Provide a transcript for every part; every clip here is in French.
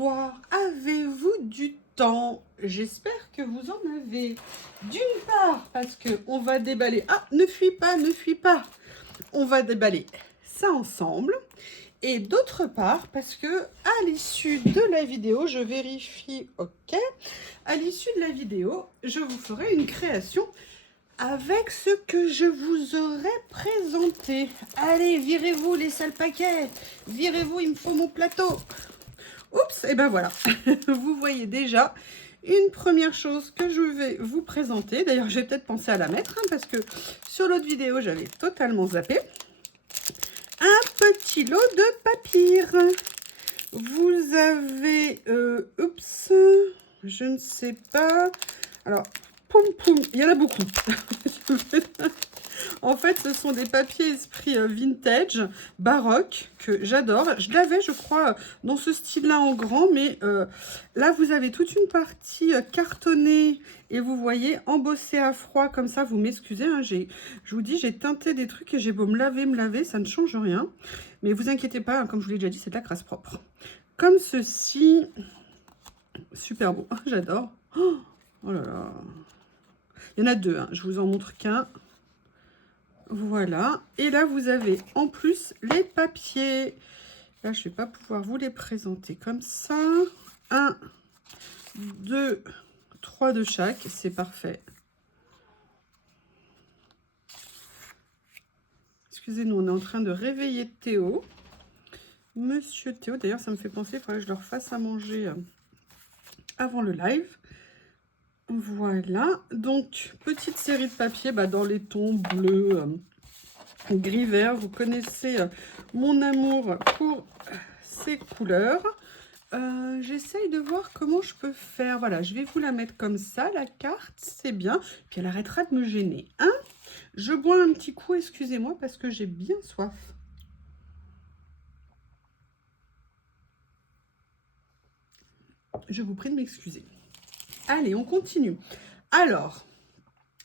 soir, avez-vous du temps? J'espère que vous en avez. D'une part, parce qu'on va déballer... Ah, ne fuis pas, ne fuis pas. On va déballer ça ensemble. Et d'autre part, parce que à l'issue de la vidéo, je vérifie, ok, à l'issue de la vidéo, je vous ferai une création avec ce que je vous aurais présenté. Allez, virez-vous les sales paquets. Virez-vous, il me faut mon plateau. Oups, et ben voilà. Vous voyez déjà une première chose que je vais vous présenter. D'ailleurs, j'ai peut-être pensé à la mettre, hein, parce que sur l'autre vidéo, j'avais totalement zappé. Un petit lot de papier. Vous avez... oups, je ne sais pas. Alors, poum poum, il y en a beaucoup. En fait, ce sont des papiers esprit vintage, baroque, que j'adore. Je l'avais, je crois, dans ce style-là en grand, mais là, vous avez toute une partie cartonnée et vous voyez, embossé à froid, comme ça, vous m'excusez. Hein, je vous dis, j'ai teinté des trucs et j'ai beau me laver, ça ne change rien. Mais vous inquiétez pas, hein, comme je vous l'ai déjà dit, c'est de la crasse propre. Comme ceci, super beau, j'adore. Oh là là. Il y en a deux, hein, je vous en montre qu'un. Voilà, et là vous avez en plus les papiers. Là je vais pas pouvoir vous les présenter comme ça. 1, 2, 3 de chaque, c'est parfait. Excusez-nous, on est en train de réveiller Théo. Monsieur Théo, d'ailleurs ça me fait penser, il faudrait que je leur fasse à manger avant le live. Voilà, donc petite série de papiers dans les tons bleu, gris vert. Vous connaissez mon amour pour ces couleurs. J'essaye de voir comment je peux faire. Voilà, je vais vous la mettre comme ça, la carte, c'est bien. Puis elle arrêtera de me gêner. Hein, je bois un petit coup, excusez-moi, parce que j'ai bien soif. Je vous prie de m'excuser. Allez, on continue. Alors,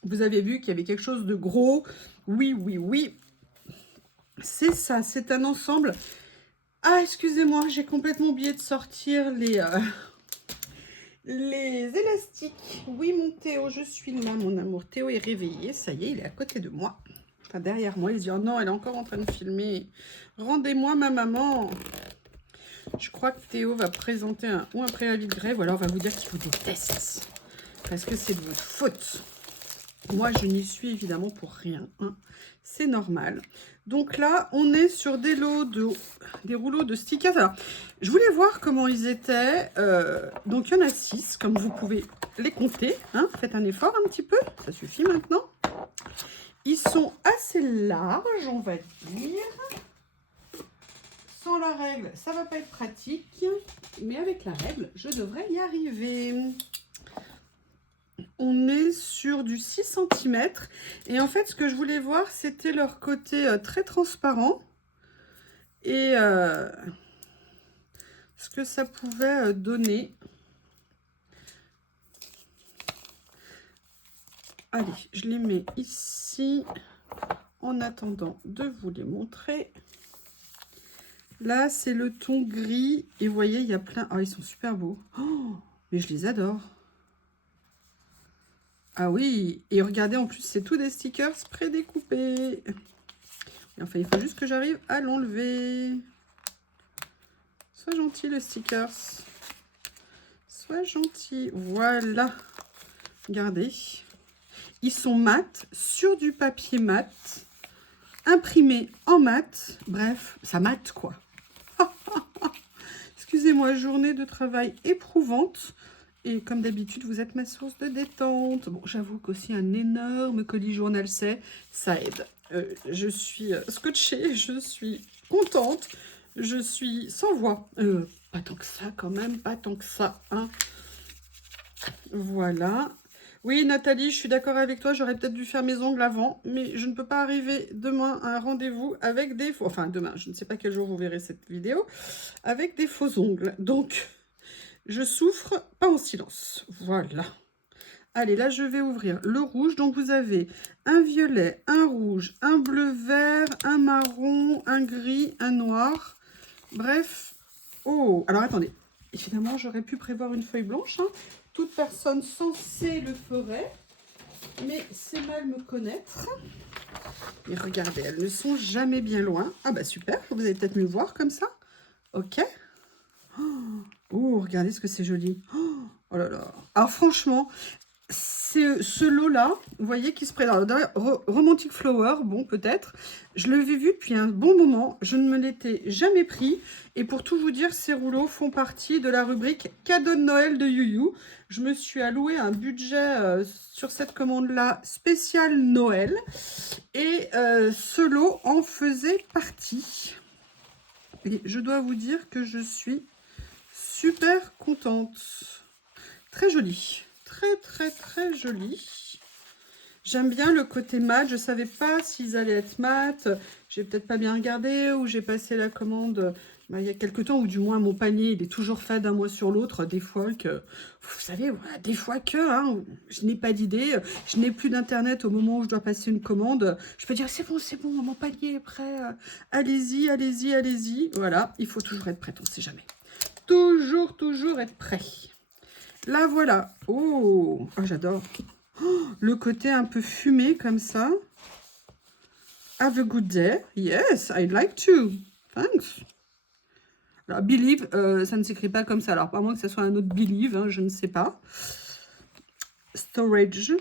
vous avez vu qu'il y avait quelque chose de gros. Oui, oui, oui. C'est ça, c'est un ensemble. Ah, excusez-moi, j'ai complètement oublié de sortir les élastiques. Oui, mon Théo, je suis là, mon amour. Théo est réveillé, ça y est, il est à côté de moi. Enfin, derrière moi, il se dit, oh non, elle est encore en train de filmer. Rendez-moi ma maman. Je crois que Théo va présenter un préavis de grève, ou alors on va vous dire qu'il vous déteste. Parce que c'est de votre faute. Moi, je n'y suis évidemment pour rien. Hein. C'est normal. Donc là, on est sur des rouleaux de stickers. Alors, je voulais voir comment ils étaient. Donc, il y en a 6, comme vous pouvez les compter. Hein. Faites un effort un petit peu. Ça suffit maintenant. Ils sont assez larges, on va dire. Sans la règle, ça ne va pas être pratique. Mais avec la règle, je devrais y arriver. On est sur du 6 cm. Et en fait, ce que je voulais voir, c'était leur côté très transparent. Et ce que ça pouvait donner. Allez, je les mets ici. En attendant de vous les montrer. Là, c'est le ton gris. Et vous voyez, il y a plein... Ah, ils sont super beaux. Oh, mais je les adore. Ah oui, et regardez, en plus, c'est tout des stickers prédécoupés. Et enfin, il faut juste que j'arrive à l'enlever. Sois gentil, le stickers. Sois gentil. Voilà. Regardez. Ils sont mat, sur du papier mat, imprimés en mat. Bref, ça mate, quoi. Excusez-moi, journée de travail éprouvante. Et comme d'habitude, vous êtes ma source de détente. Bon, j'avoue qu'aussi un énorme colis journal, ça aide. Je suis scotchée, je suis contente, je suis sans voix. Pas tant que ça quand même, pas tant que ça. Hein. Voilà. Oui, Nathalie, je suis d'accord avec toi, j'aurais peut-être dû faire mes ongles avant, mais je ne peux pas arriver demain à un rendez-vous avec des faux... Enfin, demain, je ne sais pas quel jour vous verrez cette vidéo, avec des faux ongles. Donc... je souffre, pas en silence. Voilà. Allez, là, je vais ouvrir le rouge. Donc, vous avez un violet, un rouge, un bleu vert, un marron, un gris, un noir. Bref. Oh, alors attendez. évidemment, j'aurais pu prévoir une feuille blanche. Hein. Toute personne sensée le ferait. Mais c'est mal me connaître. Et regardez, elles ne sont jamais bien loin. Ah bah super, vous allez peut-être mieux voir comme ça. Ok. Oh, regardez ce que c'est joli. Oh là là. Alors franchement, ce lot-là, vous voyez, qui se présente. Romantic Flower, bon, peut-être. Je l'avais vu depuis un bon moment. Je ne me l'étais jamais pris. Et pour tout vous dire, ces rouleaux font partie de la rubrique cadeau de Noël de YuYu. Je me suis alloué un budget sur cette commande-là spécial Noël. Et ce lot en faisait partie. Et je dois vous dire que je suis super contente. Très joli. Très joli. J'aime bien le côté mat. Je savais pas s'ils allaient être mat. J'ai peut-être pas bien regardé ou j'ai passé la commande il y a quelques temps, ou du moins mon panier il est toujours fait d'un mois sur l'autre. Des fois que, vous savez, voilà, des fois que hein, je n'ai pas d'idée, je n'ai plus d'internet au moment où je dois passer une commande. Je peux dire c'est bon, mon panier est prêt. Allez-y, allez-y, allez-y. Voilà, il faut toujours être prêt, on ne sait jamais. Toujours être prêt. Là, voilà. Oh, j'adore. Oh, le côté un peu fumé comme ça. Have a good day. Yes, I'd like to. Thanks. Alors, believe, ça ne s'écrit pas comme ça. Alors, à moins que ce soit un autre believe, hein, je ne sais pas. Storage.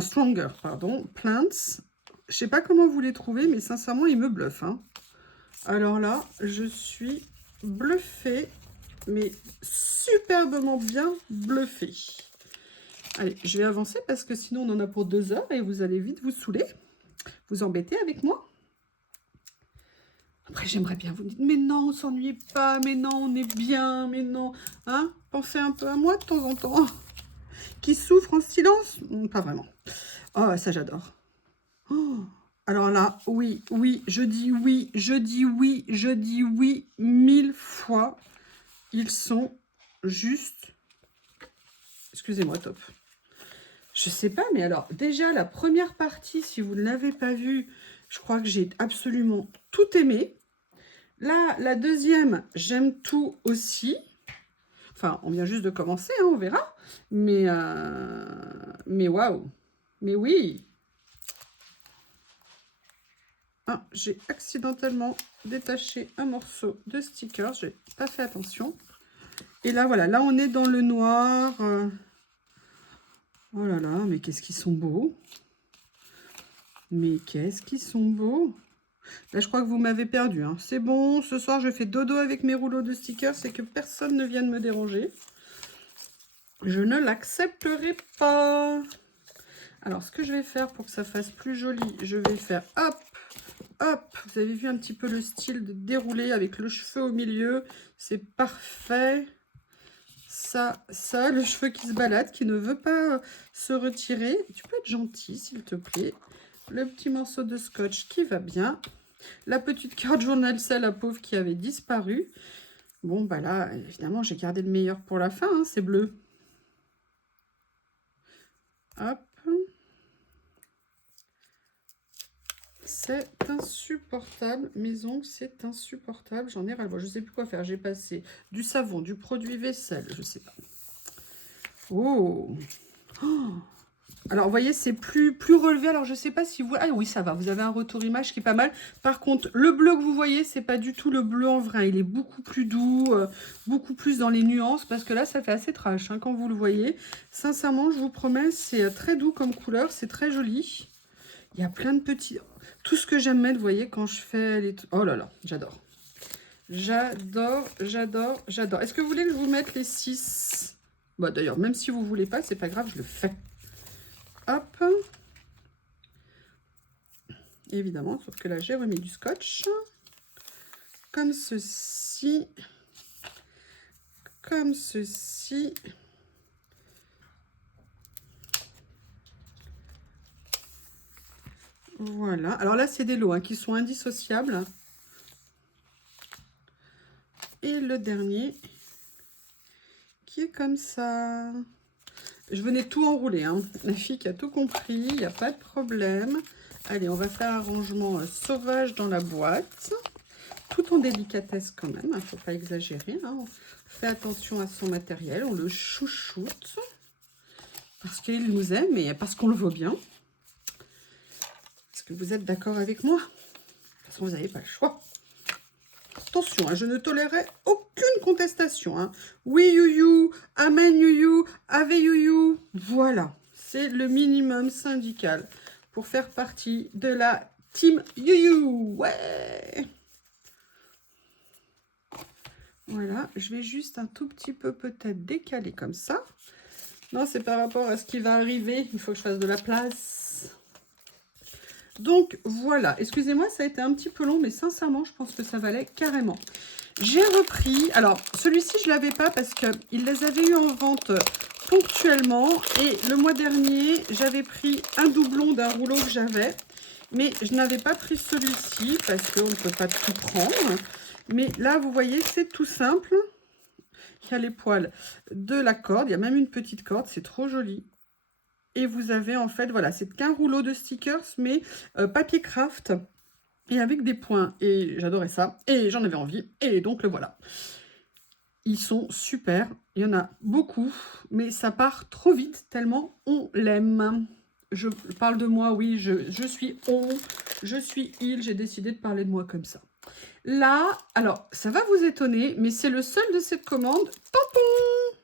Stronger, pardon. Plants. Je ne sais pas comment vous les trouvez, mais sincèrement, ils me bluffent. Hein. Alors là, je suis bluffée. Mais superbement bien bluffée. Allez, je vais avancer parce que sinon on en a pour 2 heures et vous allez vite vous saouler, vous embêter avec moi. Après, j'aimerais bien vous dire, mais non, on s'ennuie pas, mais non, on est bien, mais non. Hein, pensez un peu à moi de temps en temps. Qui souffre en silence? Pas vraiment. Oh, ça j'adore. Oh, alors là, oui, je dis oui, je dis oui 1000 fois. Ils sont juste... Excusez-moi, top. Je sais pas, mais alors, déjà, la première partie, si vous ne l'avez pas vue, je crois que j'ai absolument tout aimé. Là, la deuxième, j'aime tout aussi. Enfin, on vient juste de commencer, hein, on verra. Mais waouh. Mais oui. Ah, j'ai accidentellement détaché un morceau de sticker. J'ai pas fait attention. Et là, voilà. Là, on est dans le noir. Oh là là, mais qu'est-ce qu'ils sont beaux. Mais qu'est-ce qu'ils sont beaux. Là, je crois que vous m'avez perdu. Hein. C'est bon, ce soir, je fais dodo avec mes rouleaux de stickers. C'est que personne ne vienne me déranger. Je ne l'accepterai pas. Alors, ce que je vais faire pour que ça fasse plus joli, je vais faire hop, hop. Vous avez vu un petit peu le style de déroulé avec le cheveu au milieu. C'est parfait. Ça, le cheveu qui se balade, qui ne veut pas se retirer. Tu peux être gentil, s'il te plaît. Le petit morceau de scotch qui va bien. La petite carte journal, c'est la pauvre qui avait disparu. Bon, bah là, évidemment, j'ai gardé le meilleur pour la fin, hein, c'est bleu. Hop. C'est insupportable. Mes ongles, c'est insupportable. J'en ai ras-le-bol. Je ne sais plus quoi faire. J'ai passé du savon, du produit vaisselle, je ne sais pas. Oh, alors, vous voyez, c'est plus relevé. Alors, je ne sais pas si vous... Ah oui, ça va. Vous avez un retour image qui est pas mal. Par contre, le bleu que vous voyez, c'est pas du tout le bleu en vrai. Il est beaucoup plus doux, beaucoup plus dans les nuances. Parce que là, ça fait assez trash hein, quand vous le voyez. Sincèrement, je vous promets, c'est très doux comme couleur. C'est très joli. Il y a plein de petits... Tout ce que j'aime mettre, vous voyez, quand je fais les... Oh là là, j'adore. J'adore. Est-ce que vous voulez que je vous mette les 6? Bah d'ailleurs, même si vous voulez pas, c'est pas grave, je le fais. Hop. Évidemment, sauf que là, j'ai remis du scotch. Comme ceci. Comme ceci. Voilà. Alors là, c'est des lots hein, qui sont indissociables. Et le dernier, qui est comme ça. Je venais tout enrouler. Hein. La fille qui a tout compris, il n'y a pas de problème. Allez, on va faire un rangement sauvage dans la boîte. tout en délicatesse quand même, il ne faut pas exagérer. Hein. On fait attention à son matériel, on le chouchoute. Parce qu'il nous aime et parce qu'on le vaut bien. Est-ce que vous êtes d'accord avec moi? De toute façon, vous n'avez pas le choix. Attention, hein, je ne tolérerai aucune contestation. Hein. Oui, you, amen, you, ave, you. Voilà, c'est le minimum syndical pour faire partie de la team you. Ouais. Voilà, je vais juste un tout petit peu peut-être décaler comme ça. Non, c'est par rapport à ce qui va arriver. Il faut que je fasse de la place. Donc, voilà. Excusez-moi, ça a été un petit peu long, mais sincèrement, je pense que ça valait carrément. J'ai repris... Alors, celui-ci, je ne l'avais pas parce qu'ils les avaient eu en vente ponctuellement. Et le mois dernier, j'avais pris un doublon d'un rouleau que j'avais. Mais je n'avais pas pris celui-ci parce qu'on ne peut pas tout prendre. Mais là, vous voyez, c'est tout simple. Il y a les poils de la corde. Il y a même une petite corde. C'est trop joli. Et vous avez en fait, voilà, c'est qu'un rouleau de stickers, mais papier craft. Et avec des points. Et j'adorais ça. Et j'en avais envie. Et donc le voilà. Ils sont super. Il y en a beaucoup. Mais ça part trop vite tellement on l'aime. Je parle de moi, oui. Je suis on. Je suis il. J'ai décidé de parler de moi comme ça. Là, alors, ça va vous étonner, mais c'est le seul de cette commande. Tampon!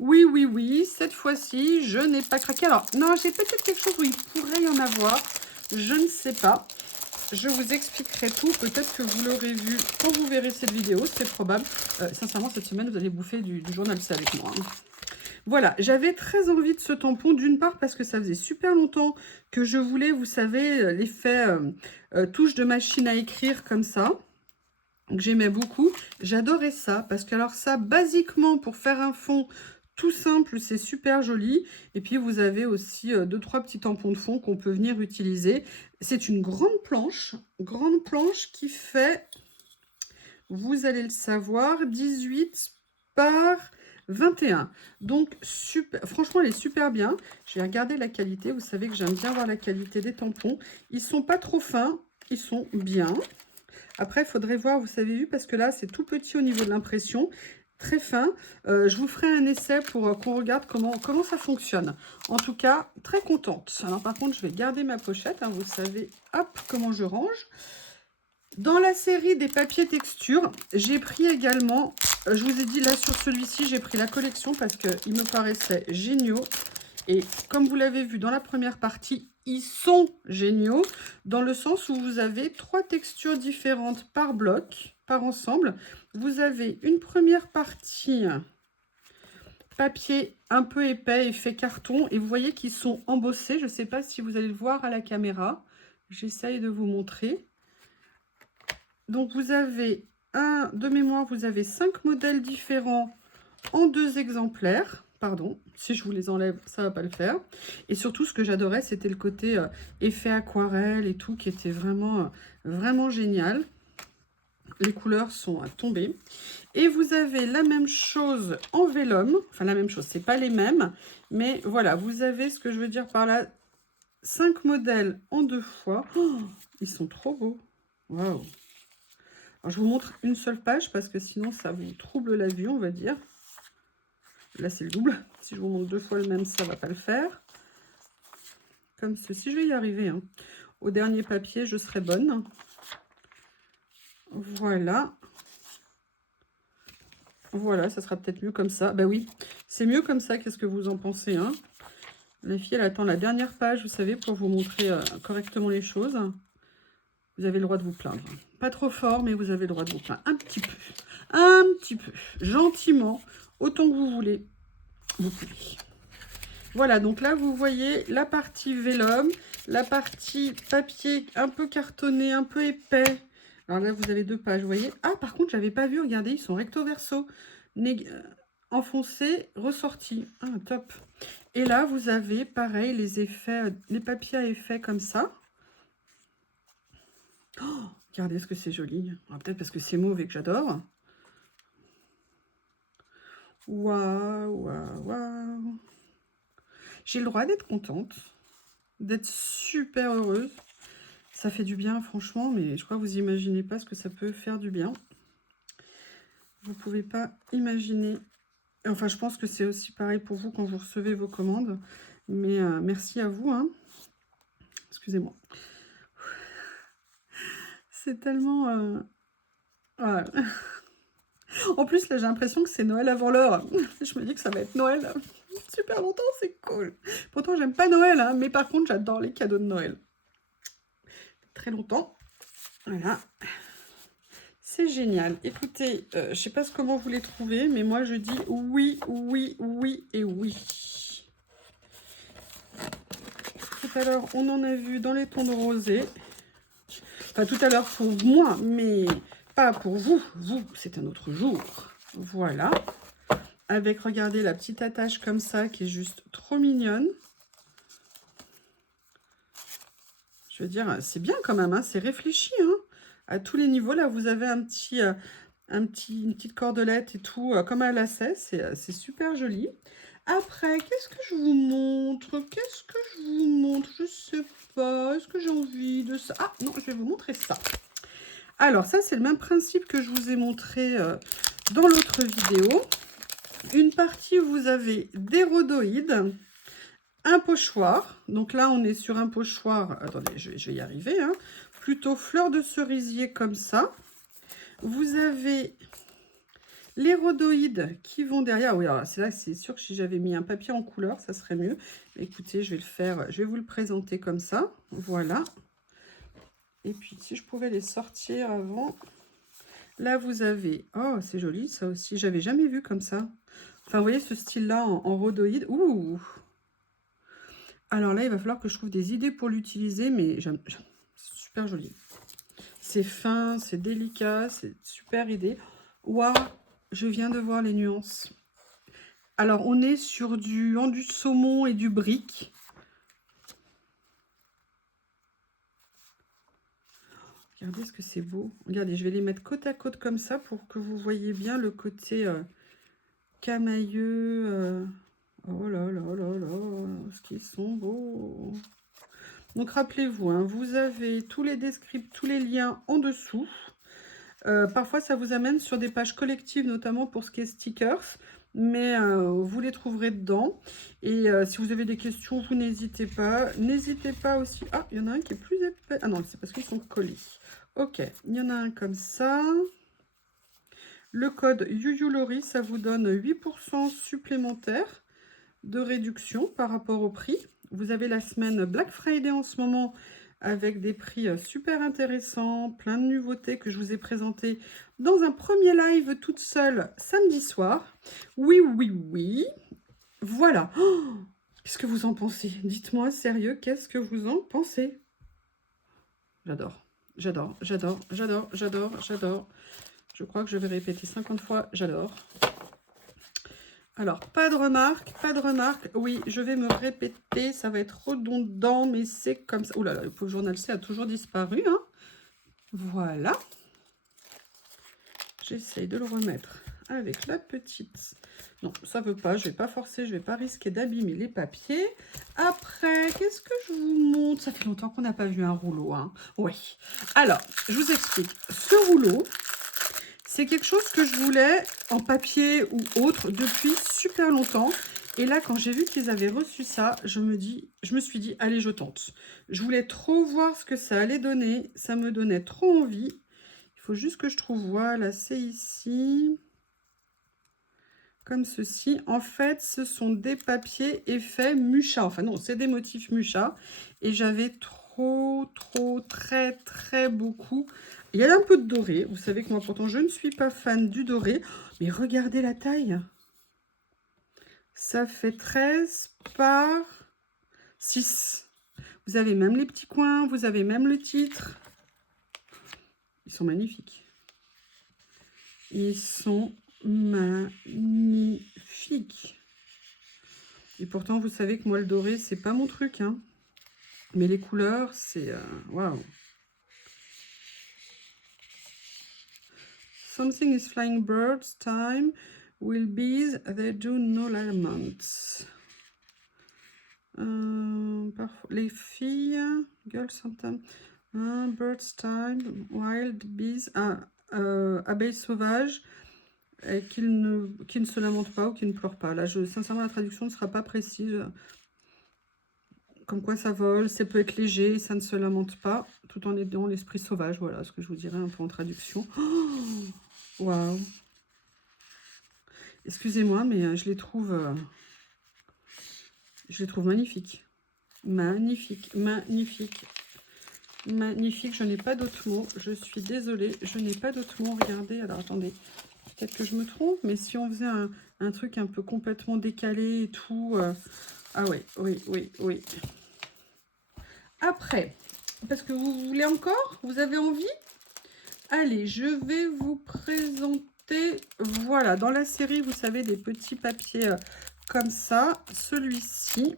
Oui, oui, oui, cette fois-ci, je n'ai pas craqué. Alors, non, j'ai peut-être quelque chose où il pourrait y en avoir. Je ne sais pas. Je vous expliquerai tout. Peut-être que vous l'aurez vu quand vous verrez cette vidéo. C'est probable. Sincèrement, cette semaine, vous allez bouffer du journal C avec moi. Hein. Voilà, j'avais très envie de ce tampon. D'une part, parce que ça faisait super longtemps que je voulais, vous savez, l'effet touche de machine à écrire comme ça. Donc j'aimais beaucoup, j'adorais ça, parce que alors ça, basiquement, pour faire un fond tout simple, c'est super joli. Et puis vous avez aussi 2-3 petits tampons de fond qu'on peut venir utiliser. C'est une grande planche qui fait, vous allez le savoir, 18 par 21. Donc super, franchement elle est super bien. J'ai regardé la qualité, vous savez que j'aime bien voir la qualité des tampons. Ils sont pas trop fins, ils sont bien. Après, il faudrait voir, vous savez vu, parce que là, c'est tout petit au niveau de l'impression, très fin. Je vous ferai un essai pour qu'on regarde comment ça fonctionne. En tout cas, très contente. Alors, par contre, je vais garder ma pochette. Hein, vous savez, hop, comment je range. Dans la série des papiers texture, j'ai pris également, je vous ai dit, là, sur celui-ci, j'ai pris la collection parce qu'il me paraissait géniaux. Et comme vous l'avez vu dans la première partie, ils sont géniaux dans le sens où vous avez 3 textures différentes par bloc, par ensemble. Vous avez une première partie papier un peu épais, effet carton, et vous voyez qu'ils sont embossés. Je ne sais pas si vous allez le voir à la caméra. J'essaye de vous montrer. Donc vous avez de mémoire, vous avez 5 modèles différents en 2 exemplaires. Pardon, si je vous les enlève, ça ne va pas le faire. Et surtout, ce que j'adorais, c'était le côté effet aquarelle et tout, qui était vraiment, vraiment génial. Les couleurs sont à tomber. Et vous avez la même chose en vélum. Enfin, la même chose, c'est pas les mêmes. Mais voilà, vous avez ce que je veux dire par là. 5 modèles en 2 fois. Oh, ils sont trop beaux. Waouh. Alors, je vous montre une seule page parce que sinon, ça vous trouble la vue, on va dire. Là, c'est le double. Si je vous montre 2 fois le même, ça ne va pas le faire. Comme ceci, je vais y arriver. Hein. Au dernier papier, je serai bonne. Voilà. Voilà, ça sera peut-être mieux comme ça. Ben oui, c'est mieux comme ça. Qu'est-ce que vous en pensez hein? La fille, elle attend la dernière page, vous savez, pour vous montrer correctement les choses. Vous avez le droit de vous plaindre. Pas trop fort, mais vous avez le droit de vous plaindre. Un petit peu. Un petit peu. Gentiment. Autant que vous voulez. Vous pouvez. Voilà, donc là, vous voyez la partie vélum, la partie papier un peu cartonné, un peu épais. Alors là, vous avez 2 pages, vous voyez. Ah, par contre, j'avais pas vu, regardez, ils sont recto-verso. Enfoncés, ressortis. Ah, top. Et là, vous avez, pareil, les effets, les papiers à effet comme ça. Oh, regardez ce que c'est joli. Ah, peut-être parce que c'est mauve et que j'adore. Waouh, waouh, waouh. J'ai le droit d'être contente, d'être super heureuse. Ça fait du bien, franchement, mais je crois que vous imaginez pas ce que ça peut faire du bien. Vous pouvez pas imaginer. Enfin, je pense que c'est aussi pareil pour vous quand vous recevez vos commandes. Mais merci à vous, hein. Excusez-moi. C'est tellement... voilà. En plus, là, j'ai l'impression que c'est Noël avant l'heure. Je me dis que ça va être Noël super longtemps, c'est cool. Pourtant, j'aime pas Noël, hein, mais par contre, j'adore les cadeaux de Noël. Très longtemps. Voilà. C'est génial. Écoutez, je sais pas comment vous les trouvez, mais moi, je dis oui, oui, oui et oui. Tout à l'heure, on en a vu dans les tons de rosé. Enfin, tout à l'heure pour moi, mais pas pour vous. Vous, c'est un autre jour. Voilà. Avec, regardez, la petite attache comme ça, qui est juste trop mignonne. Je veux dire, c'est bien quand même, hein, c'est réfléchi. Hein. À tous les niveaux, là, vous avez une petite cordelette et tout, comme un lacet. C'est super joli. Après, qu'est-ce que je vous montre? Qu'est-ce que je vous montre? Je sais pas. Est-ce que j'ai envie de ça? Ah, non, je vais vous montrer ça. Alors, ça, c'est le même principe que je vous ai montré dans l'autre vidéo. Une partie où vous avez des rhodoïdes, un pochoir. Donc là, on est sur un pochoir. Attendez, je vais y arriver. Hein. Plutôt fleur de cerisier comme ça. Vous avez les rhodoïdes qui vont derrière. Oui, alors c'est là, c'est sûr que si j'avais mis un papier en couleur, ça serait mieux. Écoutez, je vais le faire. Je vais vous le présenter comme ça. Voilà. Et puis, si je pouvais les sortir avant. Là, vous avez... Oh, c'est joli, ça aussi. J'avais jamais vu comme ça. Enfin, vous voyez ce style-là en rhodoïde. Ouh! Alors là, il va falloir que je trouve des idées pour l'utiliser, mais j'aime. C'est super joli. C'est fin, c'est délicat, c'est super idée. Waouh! Je viens de voir les nuances. Alors, on est sur du saumon et du brick. Regardez ce que c'est beau. Regardez, je vais les mettre côte à côte comme ça pour que vous voyez bien le côté camailleux. Oh là là là là, ce qu'ils sont beaux. Donc rappelez-vous, hein, vous avez tous les descriptifs, tous les liens en dessous. Parfois, ça vous amène sur des pages collectives, notamment pour ce qui est stickers. Mais vous les trouverez dedans. Et si vous avez des questions, vous n'hésitez pas. N'hésitez pas aussi... Ah, il y en a un qui est plus épais. Ah non, c'est parce qu'ils sont collés. Ok, il y en a un comme ça. Le code YuYuLori, ça vous donne 8% supplémentaire de réduction par rapport au prix. Vous avez la semaine Black Friday en ce moment avec des prix super intéressants, plein de nouveautés que je vous ai présentées dans un premier live toute seule samedi soir. Oui, oui, oui. Voilà. Oh, qu'est-ce que vous en pensez? Dites-moi sérieux, qu'est-ce que vous en pensez? J'adore, j'adore, j'adore, j'adore, j'adore, j'adore. Je crois que je vais répéter 50 fois, j'adore. Alors, pas de remarques, pas de remarques. Oui, je vais me répéter, ça va être redondant, mais c'est comme ça. Ouh là là, le pauvre journal C a toujours disparu. Hein. Voilà. J'essaye de le remettre avec la petite. Non, ça ne veut pas, je ne vais pas forcer, je ne vais pas risquer d'abîmer les papiers. Après, qu'est-ce que je vous montre? Ça fait longtemps qu'on n'a pas vu un rouleau. Hein. Oui. Alors, je vous explique. Ce rouleau, c'est quelque chose que je voulais en papier ou autre depuis super longtemps. Et là, quand j'ai vu qu'ils avaient reçu ça, je me suis dit, allez, je tente. Je voulais trop voir ce que ça allait donner. Ça me donnait trop envie. Il faut juste que je trouve, voilà, c'est ici. Comme ceci. En fait, ce sont des papiers effets Mucha. Enfin non, c'est des motifs Mucha. Et j'avais très beaucoup. Il y a un peu de doré. Vous savez que moi, pourtant, je ne suis pas fan du doré. Mais regardez la taille. Ça fait 13 par 6. Vous avez même les petits coins. Vous avez même le titre. Ils sont magnifiques. Ils sont magnifiques. Et pourtant, vous savez que moi, le doré, c'est pas mon truc. Hein. Mais les couleurs, c'est... Waouh. Something is flying birds, time will bees, they do no laments. Parfois, les filles, girls sometimes, Bird's Time, Wild Bees, abeilles sauvages, qui ne se lamentent pas ou qui ne pleurent pas. Là, sincèrement, la traduction ne sera pas précise. Comme quoi ça vole, ça peut être léger, ça ne se lamente pas, tout en aidant l'esprit sauvage. Voilà ce que je vous dirais un peu en traduction. Waouh! Excusez-moi, mais je les trouve magnifiques. Magnifique, magnifique, magnifique. Je n'ai pas d'autres mots. Je suis désolée, je n'ai pas d'autres mots. Regardez, alors attendez, peut-être que je me trompe, mais si on faisait un truc un peu complètement décalé et tout... Ah oui, oui, oui, oui. Après, parce que vous voulez encore? Vous avez envie? Allez, je vais vous présenter... Voilà, dans la série, vous savez, des petits papiers comme ça. Celui-ci...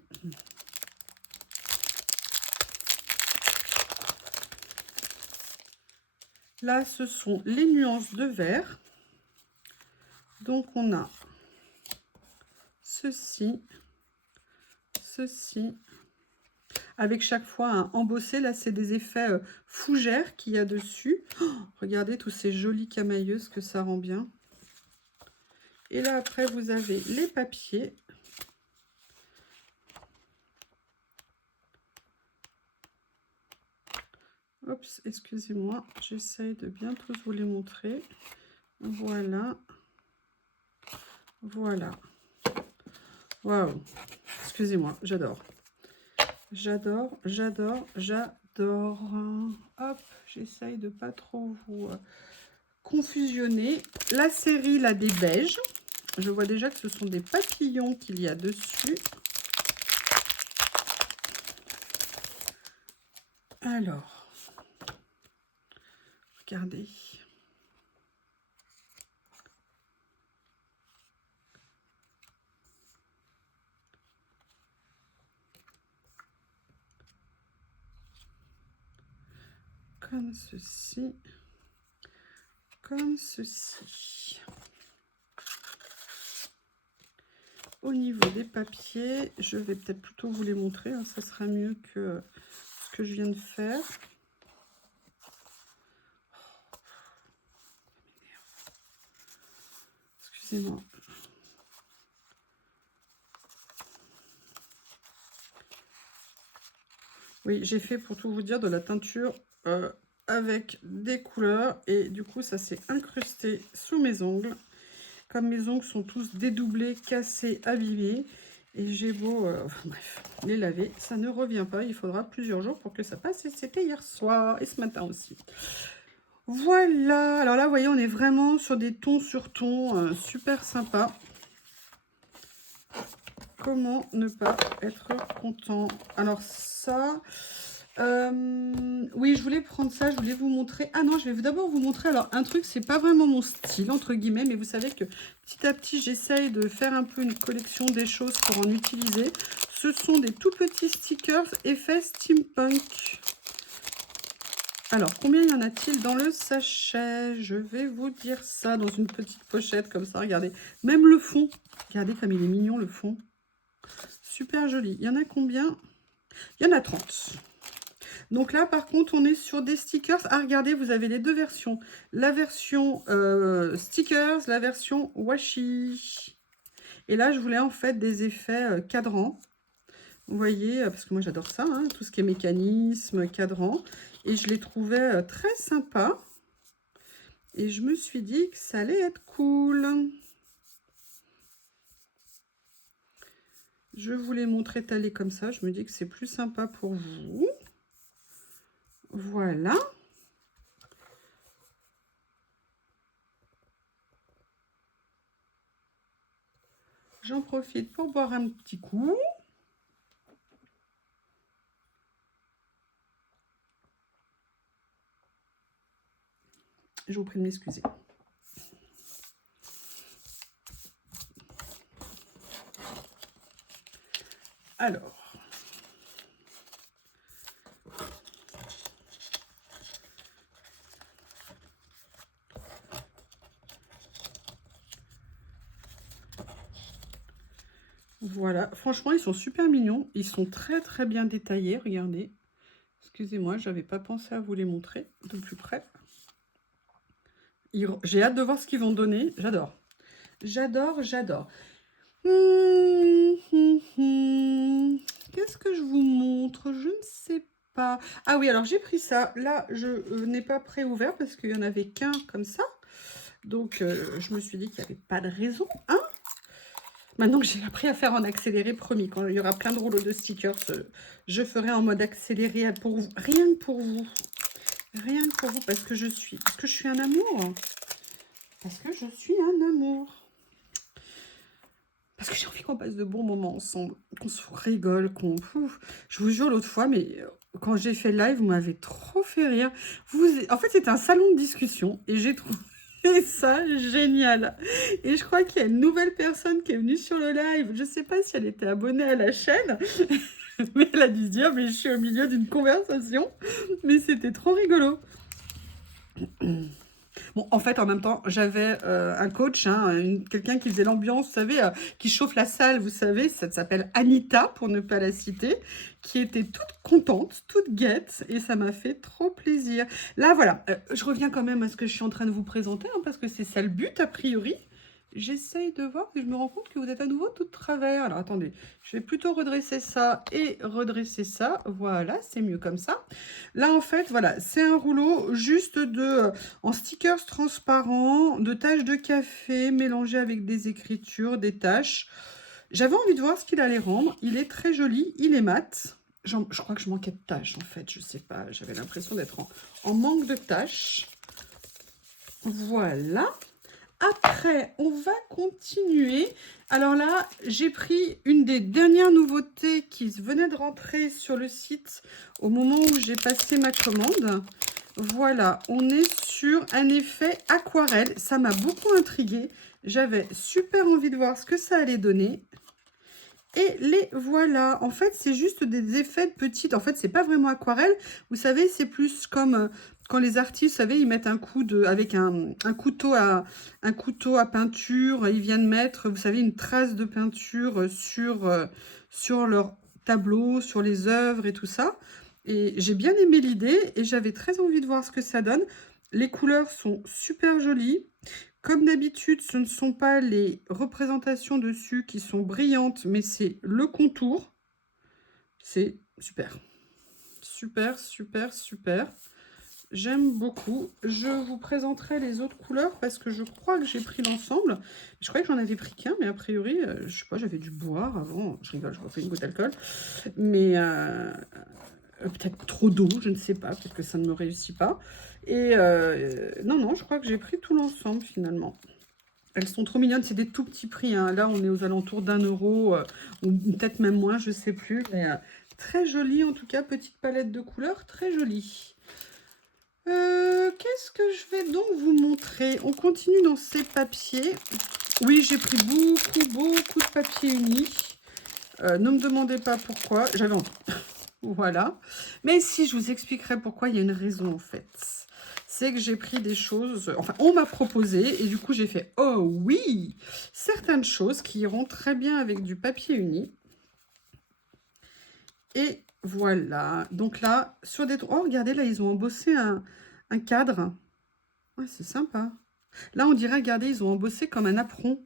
Là, ce sont les nuances de vert. Donc, on a ceci, ceci, avec chaque fois un embossé. Là, c'est des effets fougères qu'il y a dessus. Oh, regardez tous ces jolies camailleuses que ça rend bien. Et là, après, vous avez les papiers. Oups, excusez-moi, j'essaye de bien tous vous les montrer. Voilà. Voilà. Waouh. Excusez-moi, j'adore. J'adore, j'adore, j'adore. Hop, j'essaye de pas trop vous confusionner. La série, là, des beiges. Je vois déjà que ce sont des papillons qu'il y a dessus. Alors, regardez. Comme ceci. Comme ceci. Au niveau des papiers, je vais peut-être plutôt vous les montrer. Hein, ça sera mieux que ce que je viens de faire. Excusez-moi. Oui, j'ai fait, pour tout vous dire, de la teinture avec des couleurs. Et du coup, ça s'est incrusté sous mes ongles. Comme mes ongles sont tous dédoublés, cassés, abîmés. Et j'ai beau, bref, les laver, ça ne revient pas. Il faudra plusieurs jours pour que ça passe. Et c'était hier soir et ce matin aussi. Voilà. Alors là, vous voyez, on est vraiment sur des tons sur tons super sympa. Comment ne pas être content? Alors ça... oui, je voulais prendre ça, je voulais vous montrer. Ah non, je vais d'abord vous montrer. Alors, un truc, c'est pas vraiment mon style, entre guillemets, mais vous savez que petit à petit, j'essaye de faire un peu une collection des choses pour en utiliser. Ce sont des tout petits stickers effet steampunk. Alors, combien y en a-t-il dans le sachet? Je vais vous dire ça dans une petite pochette comme ça, regardez. Même le fond, regardez comme il est mignon le fond. Super joli. Il y en a combien? Il y en a 30. Donc là, par contre, on est sur des stickers. Ah, regardez, vous avez les deux versions. La version stickers, la version washi. Et là, je voulais en fait des effets cadrans. Vous voyez, parce que moi, j'adore ça, hein, tout ce qui est mécanisme, cadran. Et je les trouvais très sympas. Et je me suis dit que ça allait être cool. Je vous les montre étalés comme ça. Je me dis que c'est plus sympa pour vous. Voilà. J'en profite pour boire un petit coup. Je vous prie de m'excuser. Alors. Voilà, franchement, ils sont super mignons. Ils sont très, très bien détaillés. Regardez. Excusez-moi, j'avais pas pensé à vous les montrer de plus près. J'ai hâte de voir ce qu'ils vont donner. J'adore. J'adore, j'adore. Qu'est-ce que je vous montre? Je ne sais pas. Ah oui, alors j'ai pris ça. Là, je n'ai pas préouvert parce qu'il n'y en avait qu'un comme ça. Donc, je me suis dit qu'il n'y avait pas de raison, hein. Maintenant que j'ai appris à faire en accéléré, promis, quand il y aura plein de rouleaux de stickers, je ferai en mode accéléré pour vous. Rien que pour vous. Rien que pour vous, parce que je suis un amour. Parce que je suis un amour. Parce que j'ai envie qu'on passe de bons moments ensemble, qu'on se rigole, qu'on... Je vous jure, l'autre fois, mais quand j'ai fait le live, vous m'avez trop fait rire. En fait, c'était un salon de discussion et j'ai trouvé ça génial. Et je crois qu'il y a une nouvelle personne qui est venue sur le live. Je ne sais pas si elle était abonnée à la chaîne, mais elle a dû se dire, mais je suis au milieu d'une conversation. Mais c'était trop rigolo. Bon, en fait, en même temps, j'avais un coach, hein, quelqu'un qui faisait l'ambiance, vous savez, qui chauffe la salle, vous savez, ça s'appelle Anita, pour ne pas la citer, qui était toute contente, toute guette, et ça m'a fait trop plaisir. Là, voilà, je reviens quand même à ce que je suis en train de vous présenter, hein, parce que c'est ça le but, a priori. J'essaye de voir, et je me rends compte que vous êtes à nouveau tout de travers. Alors, attendez, je vais plutôt redresser ça et redresser ça. Voilà, c'est mieux comme ça. Là, en fait, voilà, c'est un rouleau juste en stickers transparents, de taches de café mélangées avec des écritures, des taches. J'avais envie de voir ce qu'il allait rendre. Il est très joli, il est mat. Je crois que je manquais de taches, en fait. Je sais pas, j'avais l'impression d'être en manque de taches. Voilà. Après, on va continuer. Alors là, j'ai pris une des dernières nouveautés qui venait de rentrer sur le site au moment où j'ai passé ma commande. Voilà, on est sur un effet aquarelle. Ça m'a beaucoup intriguée. J'avais super envie de voir ce que ça allait donner. Et les voilà. En fait, c'est juste des effets de petites. En fait, c'est pas vraiment aquarelle. Vous savez, c'est plus comme quand les artistes, vous savez, ils mettent un coup avec un couteau à peinture. Ils viennent mettre, vous savez, une trace de peinture sur leur tableau, sur les œuvres et tout ça. Et j'ai bien aimé l'idée et j'avais très envie de voir ce que ça donne. Les couleurs sont super jolies. Comme d'habitude, ce ne sont pas les représentations dessus qui sont brillantes, mais c'est le contour. C'est super. Super, super, super. J'aime beaucoup. Je vous présenterai les autres couleurs parce que je crois que j'ai pris l'ensemble. Je croyais que j'en avais pris qu'un, mais a priori, je sais pas, j'avais dû boire avant. Je rigole, je refais une goutte d'alcool. Mais peut-être trop d'eau, je ne sais pas. Peut-être que ça ne me réussit pas. Et non, je crois que j'ai pris tout l'ensemble finalement. Elles sont trop mignonnes, c'est des tout petits prix, hein. Là, on est aux alentours d'1 €, ou peut-être même moins, je ne sais plus. Mais très jolie, en tout cas, petite palette de couleurs, très jolie. Qu'est-ce que je vais donc vous montrer? On continue dans ces papiers. Oui, j'ai pris beaucoup de papier uni. Ne me demandez pas pourquoi, j'avais envie. Voilà. Mais si, je vous expliquerai pourquoi, il y a une raison, en fait. C'est que j'ai pris des choses, enfin, on m'a proposé, et du coup, j'ai fait, oh oui, certaines choses qui iront très bien avec du papier uni. Et voilà. Donc là, sur des... Oh, regardez, là, ils ont embossé un cadre. Ouais, c'est sympa. Là, on dirait, regardez, ils ont embossé comme un apron.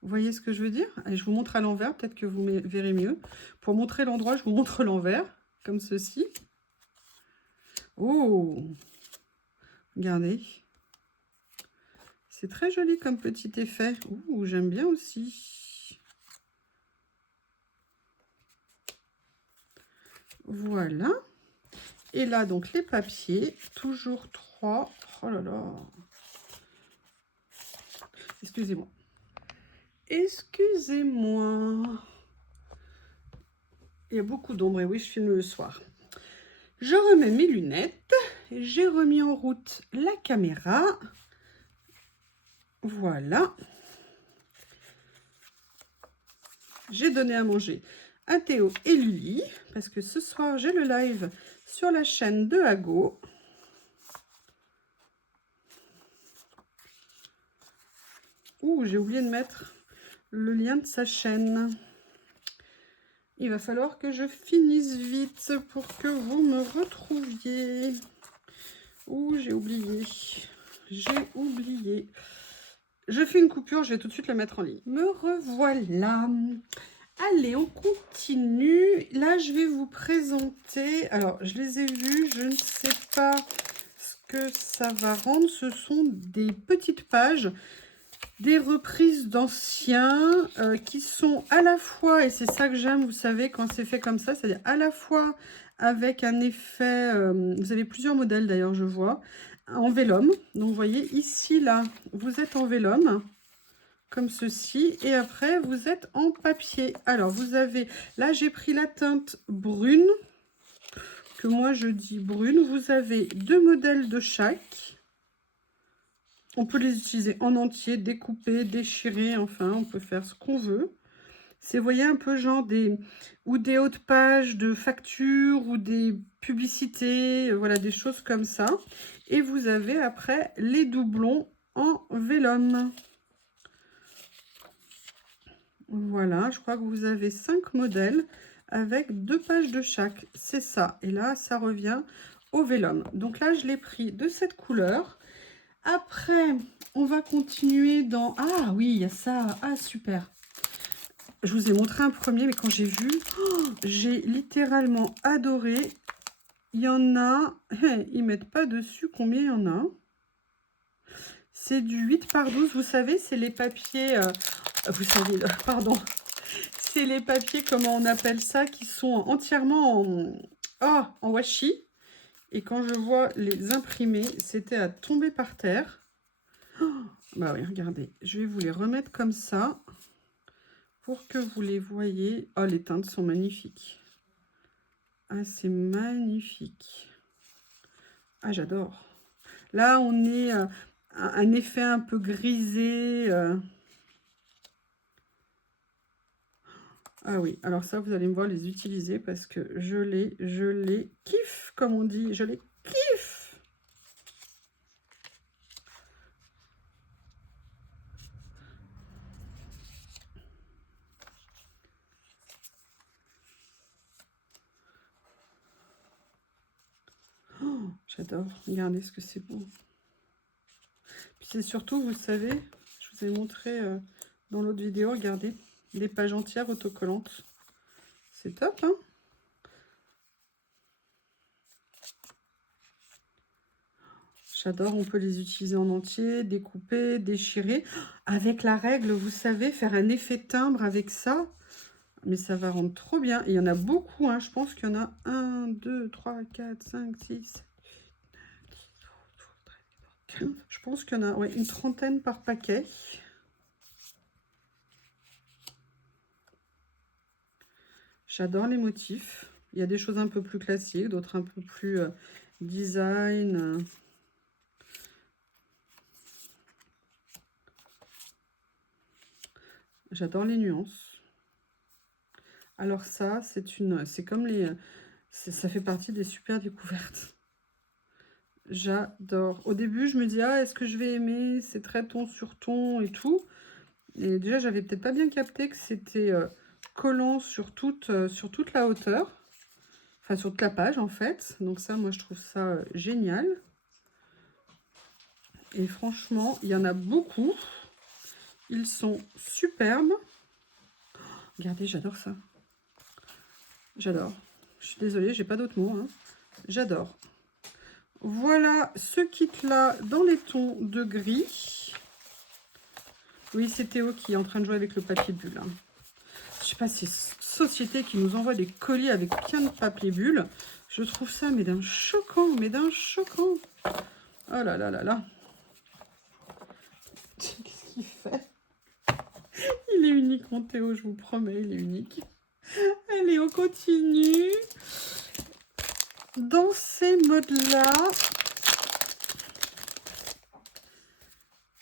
Vous voyez ce que je veux dire? Allez, je vous montre à l'envers, peut-être que vous verrez mieux. Pour montrer l'endroit, je vous montre l'envers, comme ceci. Oh! Regardez. C'est très joli comme petit effet. Ouh, j'aime bien aussi. Voilà. Et là, donc, les papiers. Toujours 3. Oh là là. Excusez-moi. Excusez-moi. Il y a beaucoup d'ombre. Et oui, je filme le soir. Je remets mes lunettes. J'ai remis en route la caméra. Voilà. J'ai donné à manger à Théo et Lily, parce que ce soir, j'ai le live sur la chaîne de Hago. Ouh, j'ai oublié de mettre le lien de sa chaîne. Il va falloir que je finisse vite pour que vous me retrouviez. Ouh, j'ai oublié. J'ai oublié. Je fais une coupure, je vais tout de suite la mettre en ligne. Me revoilà. Allez, on continue. Là, je vais vous présenter. Alors, je les ai vus, je ne sais pas ce que ça va rendre. Ce sont des petites pages, des reprises d'anciens qui sont à la fois, et c'est ça que j'aime, vous savez, quand c'est fait comme ça, c'est-à-dire à la fois avec un effet, vous avez plusieurs modèles d'ailleurs, je vois, en vélum. Donc, vous voyez, ici, là, vous êtes en vélum, comme ceci, et après, vous êtes en papier. Alors, vous avez, là, j'ai pris la teinte brune, que moi, je dis brune. Vous avez 2 modèles de chaque. On peut les utiliser en entier, découper, déchirer, enfin, on peut faire ce qu'on veut. C'est, vous voyez, un peu genre des hautes pages de factures ou des publicités, voilà, des choses comme ça. Et vous avez après les doublons en vélum. Voilà, je crois que vous avez 5 modèles avec 2 pages de chaque. C'est ça. Et là, ça revient au vélum. Donc là, je l'ai pris de cette couleur. Après, on va continuer dans... Ah oui, il y a ça. Ah, super. Je vous ai montré un premier, mais quand j'ai vu, j'ai littéralement adoré. Il y en a... Ils mettent pas dessus combien il y en a. C'est du 8 par 12. Vous savez, c'est les papiers... vous savez, pardon. C'est les papiers, comment on appelle ça, qui sont entièrement en washi. Et quand je vois les imprimer, c'était à tomber par terre. Bah oui, regardez, je vais vous les remettre comme ça pour que vous les voyez. Oh, les teintes sont magnifiques. Ah, c'est magnifique. Ah, j'adore. Là, on est un effet un peu grisé. Ah oui, alors ça, vous allez me voir les utiliser parce que je les kiffe, comme on dit. Je les kiffe. Oh, j'adore. Regardez ce que c'est beau. Puis c'est surtout, vous savez, je vous ai montré dans l'autre vidéo, regardez, des pages entières autocollantes. C'est top, hein? J'adore, on peut les utiliser en entier, découper, déchirer. Avec la règle, vous savez, faire un effet timbre avec ça. Mais ça va rendre trop bien. Et il y en a beaucoup, hein. Je pense qu'il y en a 1, 2, 3, 4, 5, 6, 15. Je pense qu'il y en a une trentaine par paquet. J'adore les motifs. Il y a des choses un peu plus classiques, d'autres un peu plus design. J'adore les nuances. Alors ça, c'est comme les... Ça fait partie des super découvertes. J'adore. Au début, je me dis, ah, est-ce que je vais aimer? C'est très ton sur ton et tout. Et déjà, j'avais peut-être pas bien capté que c'était collant sur toute la hauteur. Enfin, sur toute la page, en fait. Donc ça, moi, je trouve ça génial. Et franchement, il y en a beaucoup. Ils sont superbes. Regardez, j'adore ça. J'adore. Je suis désolée, j'ai pas d'autres mots, hein. J'adore. Voilà ce kit-là dans les tons de gris. Oui, c'est Théo qui est en train de jouer avec le papier bulle, hein. Je sais pas si c'est Société qui nous envoie des colis avec plein de papier bulle. Je trouve ça, mais d'un choquant, mais d'un choquant. Oh là là là là. Qu'est-ce qu'il fait? Il est unique, mon Théo, je vous promets, il est unique. Allez, on continue. Dans ces modes-là,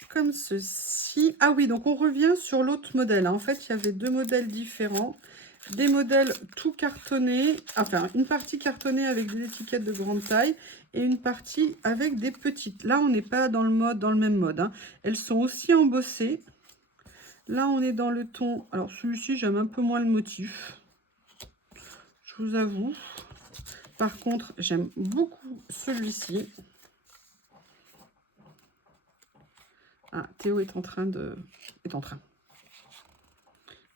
comme ceci. Ah oui, donc on revient sur l'autre modèle. En fait, il y avait 2 modèles différents. Des modèles tout cartonnés, enfin une partie cartonnée avec des étiquettes de grande taille et une partie avec des petites. Là, on n'est pas dans le même mode, hein. Elles sont aussi embossées. Là, on est dans le ton... Alors, celui-ci, j'aime un peu moins le motif. je vous avoue. Par contre, j'aime beaucoup celui-ci. Ah, Théo est en train de...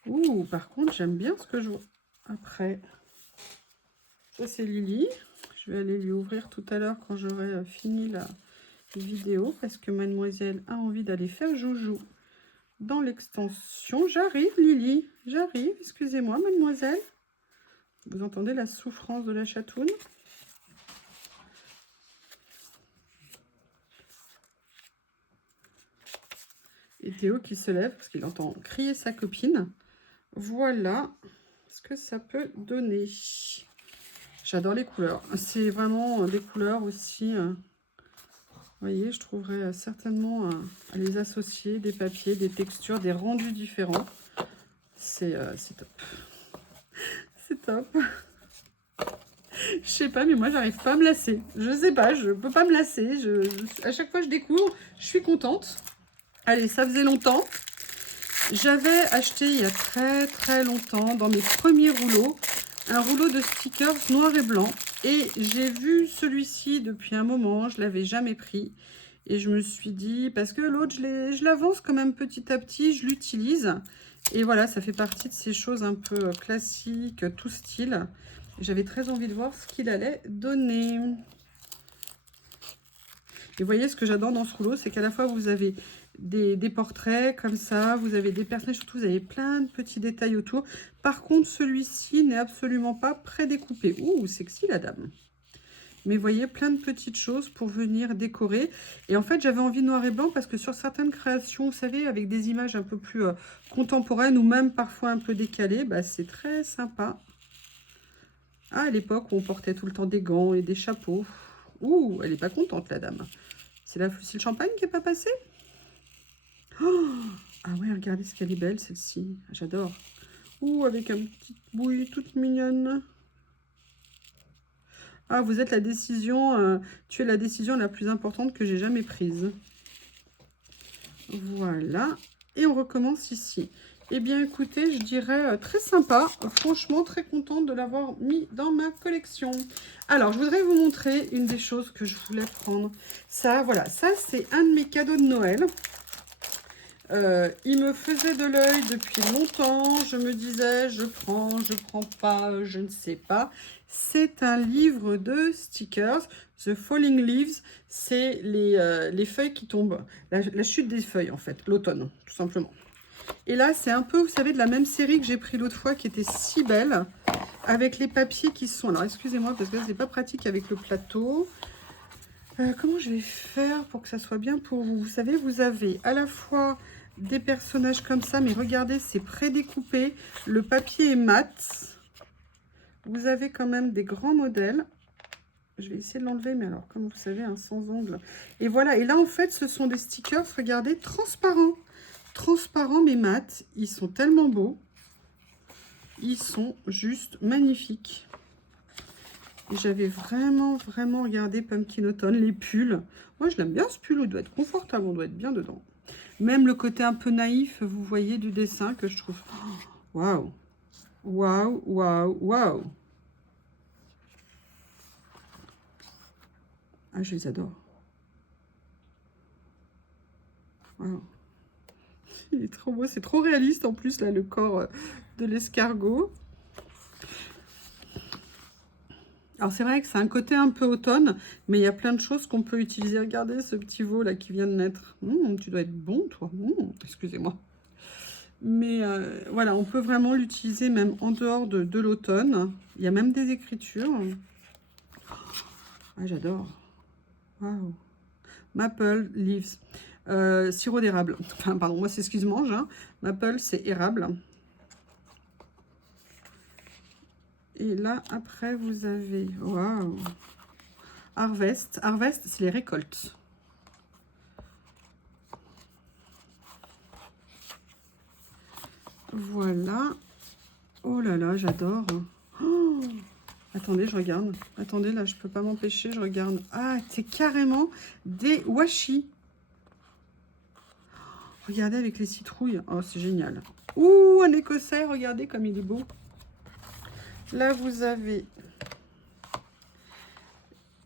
Ouh, par contre, j'aime bien ce que je vois. Après, ça c'est Lily. Je vais aller lui ouvrir tout à l'heure quand j'aurai fini la vidéo. Parce que mademoiselle a envie d'aller faire joujou dans l'extension. J'arrive, Lily. J'arrive. Excusez-moi, mademoiselle. Vous entendez la souffrance de la chatoune? Et Théo qui se lève parce qu'il entend crier sa copine. Voilà ce que ça peut donner. J'adore les couleurs. C'est vraiment des couleurs aussi. Vous voyez, je trouverais certainement à les associer, des papiers, des textures, des rendus différents. C'est top. C'est top. Je sais pas, mais moi, j'arrive pas à me lasser. Je sais pas, je peux pas me lasser. À chaque fois que je découvre, je suis contente. Allez, ça faisait longtemps. J'avais acheté il y a très longtemps, dans mes premiers rouleaux, un rouleau de stickers noir et blanc. Et j'ai vu celui-ci depuis un moment, je ne l'avais jamais pris. Et je me suis dit, parce que l'autre, je l'avance quand même petit à petit, je l'utilise. Et voilà, ça fait partie de ces choses un peu classiques, tout style. J'avais très envie de voir ce qu'il allait donner. Et vous voyez, ce que j'adore dans ce rouleau, c'est qu'à la fois, vous avez des portraits comme ça, vous avez des personnages, surtout vous avez plein de petits détails autour. Par contre, celui-ci n'est absolument pas prédécoupé. Ouh, sexy la dame. Mais vous voyez, plein de petites choses pour venir décorer. Et en fait, j'avais envie de noir et blanc parce que sur certaines créations, vous savez, avec des images un peu plus contemporaines ou même parfois un peu décalées, bah, c'est très sympa. Ah, à l'époque où on portait tout le temps des gants et des chapeaux. Ouh, elle n'est pas contente, la dame. C'est le champagne qui n'est pas passé? Oh, ah ouais, regardez ce qu'elle est belle, celle-ci. J'adore. Ouh, avec un petit bouille toute mignonne. Ah, vous êtes la décision, tu es la décision la plus importante que j'ai jamais prise. Voilà. Et on recommence ici. Eh bien, écoutez, je dirais très sympa. Franchement, très contente de l'avoir mis dans ma collection. Alors, je voudrais vous montrer une des choses que je voulais prendre. Ça, voilà. Ça, c'est un de mes cadeaux de Noël. Il me faisait de l'œil depuis longtemps. Je me disais, je prends pas, je ne sais pas. C'est un livre de stickers, The Falling Leaves. C'est les feuilles qui tombent, la chute des feuilles en fait, l'automne, tout simplement. Et là, c'est un peu, vous savez, de la même série que j'ai pris l'autre fois, qui était si belle, avec les papiers qui sont... Alors, excusez-moi, parce que c'est pas pratique avec le plateau. Comment je vais faire pour que ça soit bien pour vous? Vous savez, vous avez à la fois des personnages comme ça, mais regardez, c'est prédécoupé. Le papier est mat. Vous avez quand même des grands modèles. Je vais essayer de l'enlever, mais alors, comme vous savez, hein, sans ongles. Et voilà, et là, en fait, ce sont des stickers, regardez, transparents. Transparents, mais mat. Ils sont tellement beaux. Ils sont juste magnifiques. J'avais vraiment regardé Pumpkin Autumn, les pulls. Moi, je l'aime bien ce pull, il doit être confortable, on doit être bien dedans. Même le côté un peu naïf, vous voyez, du dessin que je trouve... Waouh! Waouh, waouh, waouh! Ah, je les adore. Waouh! Il est trop beau, c'est trop réaliste en plus, là, le corps de l'escargot. Alors, c'est vrai que c'est un côté un peu automne, mais il y a plein de choses qu'on peut utiliser. Regardez ce petit veau là qui vient de naître. Tu dois être bon, toi. Excusez-moi. Mais voilà, on peut vraiment l'utiliser même en dehors de l'automne. Il y a même des écritures. Ah, j'adore. Waouh. Maple leaves. Sirop d'érable. Enfin, pardon, moi c'est ce qui se mange. Hein. Maple, c'est érable. Et là, après, vous avez... Waouh. Harvest. Harvest, c'est les récoltes. Voilà. Oh là là, j'adore. Oh, attendez, je regarde. Attendez, là, je peux pas m'empêcher, je regarde. Ah, c'est carrément des washi. Regardez avec les citrouilles. Oh, c'est génial. Ouh, un écossais, regardez comme il est beau. Là, vous avez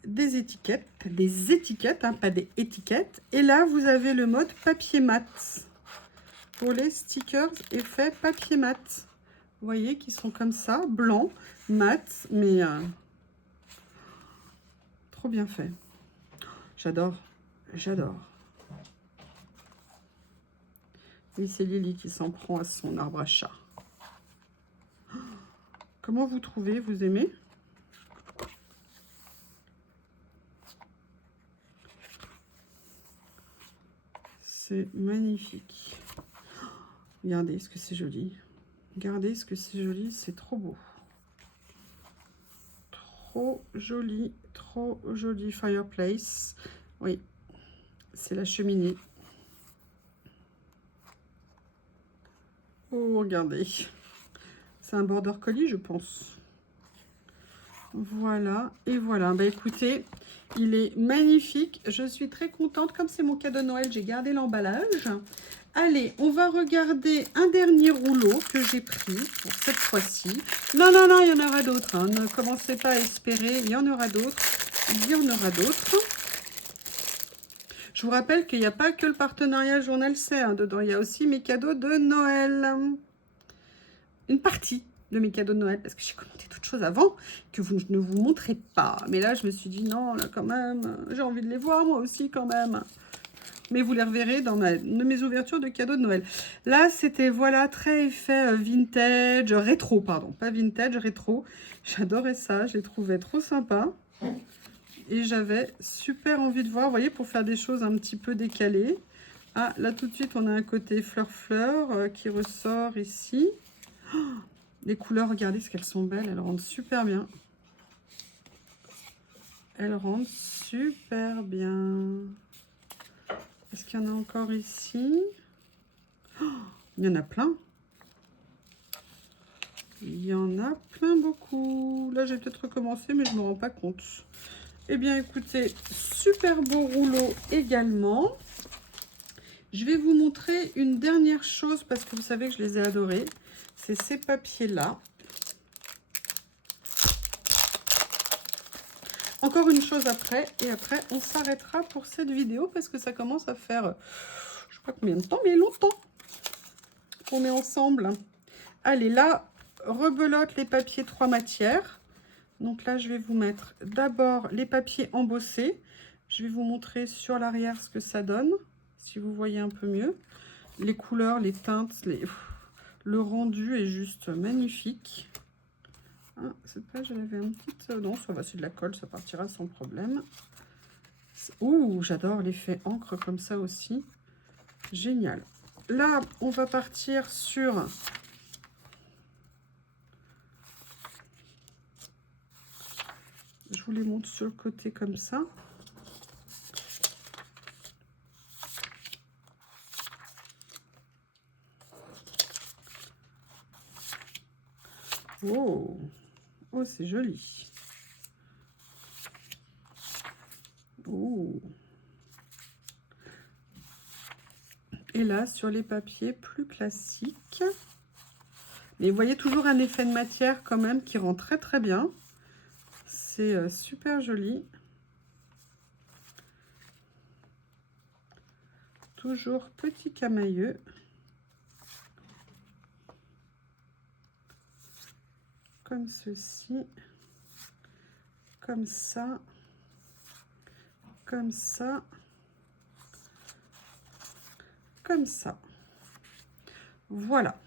des étiquettes, hein, pas des étiquettes. Et là, vous avez le mode papier mat pour les stickers effet papier mat. Vous voyez qu'ils sont comme ça, blanc, mat, mais trop bien fait. J'adore, j'adore. Et c'est Lily qui s'en prend à son arbre à chat. Comment vous trouvez? Vous aimez? C'est magnifique. Regardez ce que c'est joli. Regardez ce que c'est joli, c'est trop beau. Trop joli, trop joli. Fireplace. Oui, c'est la cheminée. Oh, regardez. C'est un border collie, je pense. Voilà, et voilà. Bah écoutez, il est magnifique. Je suis très contente. Comme c'est mon cadeau de Noël, j'ai gardé l'emballage. Allez, on va regarder un dernier rouleau que j'ai pris pour cette fois-ci. Non, non, non, il y en aura d'autres. Hein. Ne commencez pas à espérer. Il y en aura d'autres. Il y en aura d'autres. Je vous rappelle qu'il n'y a pas que le partenariat Journal C dedans. Il y a aussi mes cadeaux de Noël. Une partie de mes cadeaux de Noël, parce que j'ai commenté d'autres choses avant que vous ne vous montrez pas. Mais là, je me suis dit, non, là, quand même, j'ai envie de les voir, moi aussi, quand même. Mais vous les reverrez dans mes ouvertures de cadeaux de Noël. Là, c'était, voilà, très effet vintage, rétro, pardon. Pas vintage, rétro. J'adorais ça, je les trouvais trop sympas. Et j'avais super envie de voir, vous voyez, pour faire des choses un petit peu décalées. Ah, là, tout de suite, on a un côté fleur-fleur qui ressort ici. Oh, les couleurs, regardez ce qu'elles sont belles. Elles rendent super bien. Elles rendent super bien. Est-ce qu'il y en a encore ici? Oh, il y en a plein. Il y en a plein beaucoup. Là, j'ai peut-être recommencé, mais je ne me rends pas compte. Eh bien, écoutez, super beau rouleau également. Je vais vous montrer une dernière chose, parce que vous savez que je les ai adorés. C'est ces papiers-là. Encore une chose après, et après, on s'arrêtera pour cette vidéo, parce que ça commence à faire, je sais pas combien de temps, mais longtemps qu'on est ensemble. Allez, là, rebelote les papiers 3 matières. Donc là, je vais vous mettre d'abord les papiers embossés. Je vais vous montrer sur l'arrière ce que ça donne, si vous voyez un peu mieux. Les couleurs, les teintes, le rendu est juste magnifique. Ah, cette page, elle avait un petit... Non, ça va, c'est de la colle, ça partira sans problème. Ouh, j'adore l'effet encre comme ça aussi. Génial. Là, on va partir sur... Je vous les montre sur le côté comme ça. Oh, oh, c'est joli. Oh. Et là, sur les papiers plus classiques. Mais vous voyez toujours un effet de matière quand même qui rend très très bien. C'est super joli. Toujours petit camailleux. Comme ceci. Comme ça. Comme ça. Comme ça. Voilà.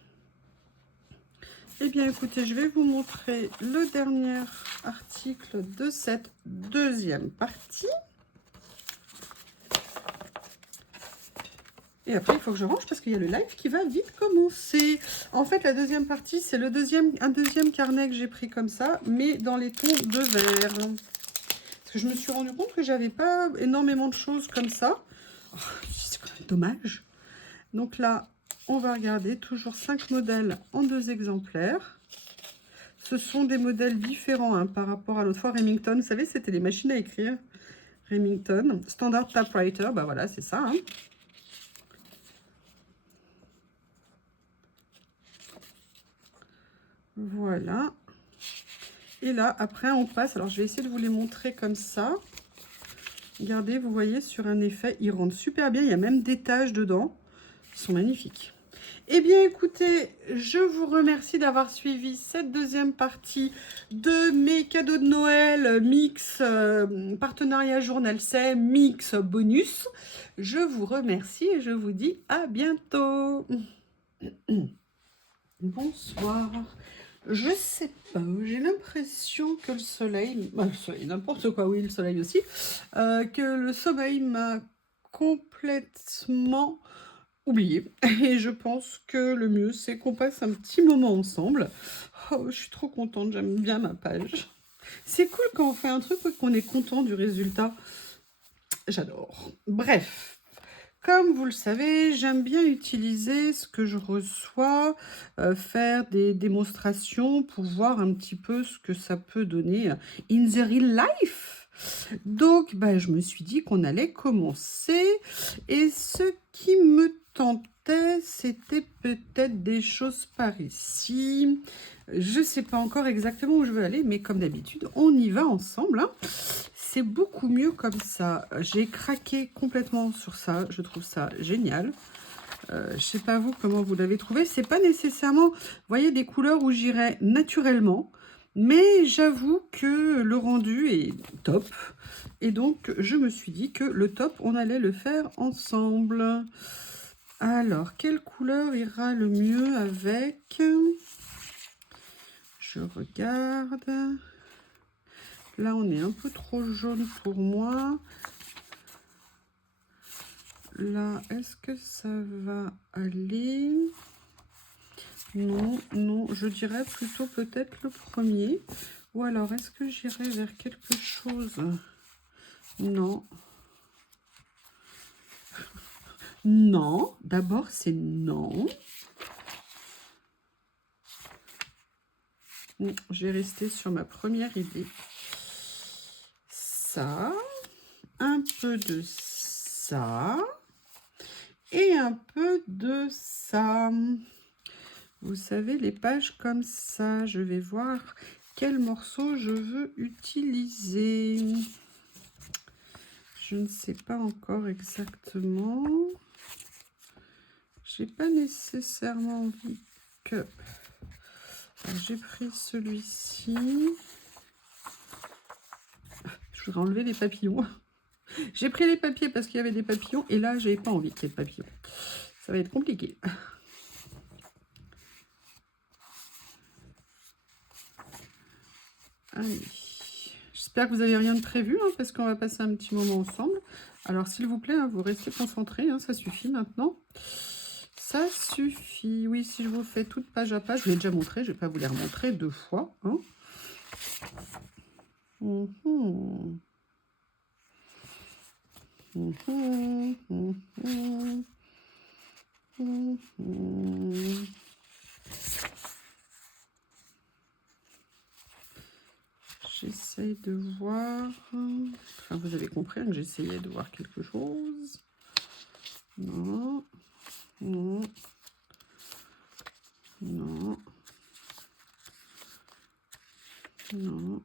Eh bien, écoutez, je vais vous montrer le dernier article de cette deuxième partie. Et après, il faut que je range parce qu'il y a le live qui va vite commencer. En fait, la deuxième partie, c'est un deuxième carnet que j'ai pris comme ça, mais dans les tons de vert. Parce que je me suis rendu compte que j'avais pas énormément de choses comme ça. Oh, c'est quand même dommage. Donc là, on va regarder toujours 5 modèles en 2 exemplaires. Ce sont des modèles différents hein, par rapport à l'autre fois. Remington, vous savez, c'était les machines à écrire. Remington, Standard Typewriter, bah voilà, c'est ça. Hein. Voilà. Et là, après, on passe. Alors, je vais essayer de vous les montrer comme ça. Regardez, vous voyez, sur un effet, ils rendent super bien. Il y a même des taches dedans. Ils sont magnifiques. Eh bien, écoutez, je vous remercie d'avoir suivi cette deuxième partie de mes cadeaux de Noël mix partenariat Journal C, mix bonus. Je vous remercie et je vous dis à bientôt. Bonsoir. Je sais pas, j'ai l'impression que le soleil, n'importe quoi, oui, le soleil aussi, que le sommeil m'a complètement oublié. Et je pense que le mieux, c'est qu'on passe un petit moment ensemble. Oh, je suis trop contente, j'aime bien ma page. C'est cool quand on fait un truc et qu'on est content du résultat. J'adore. Bref. Comme vous le savez, j'aime bien utiliser ce que je reçois, faire des démonstrations pour voir un petit peu ce que ça peut donner in the real life. Donc, bah, je me suis dit qu'on allait commencer. Et ce qui me tentait, c'était peut-être des choses par ici. Je ne sais pas encore exactement où je veux aller, mais comme d'habitude, on y va ensemble, hein. C'est beaucoup mieux comme ça. J'ai craqué complètement sur ça. Je trouve ça génial. Je sais pas vous comment vous l'avez trouvé. C'est pas nécessairement, vous voyez, des couleurs où j'irais naturellement. Mais j'avoue que le rendu est top. Et donc, je me suis dit que le top, on allait le faire ensemble. Alors, quelle couleur ira le mieux avec? Je regarde. Là, on est un peu trop jaune pour moi. Là, est-ce que ça va aller? Non, non, je dirais plutôt peut-être le premier. Ou alors, est-ce que j'irai vers quelque chose? Non. Non, d'abord c'est non. Je vais rester sur ma première idée. Ça, un peu de ça et un peu de ça. Vous savez, les pages comme ça, je vais voir quel morceau je veux utiliser. Je ne sais pas encore exactement. J'ai pas nécessairement envie que... J'ai pris celui-ci. Je voudrais enlever les papillons. J'ai pris les papiers parce qu'il y avait des papillons. Et là, j'avais pas envie qu'il y ait de papillons. Ça va être compliqué. Allez. J'espère que vous n'avez rien de prévu, hein, parce qu'on va passer un petit moment ensemble. Alors, s'il vous plaît, hein, vous restez concentrés. Hein, ça suffit maintenant. Ça suffit. Oui, si je vous fais toute page à page, je vous l'ai déjà montré. Je ne vais pas vous les remontrer deux fois. Hein. J'essaye de voir. Enfin, vous avez compris, hein, que j'essayais de voir quelque chose. Non. Non. Non. Non.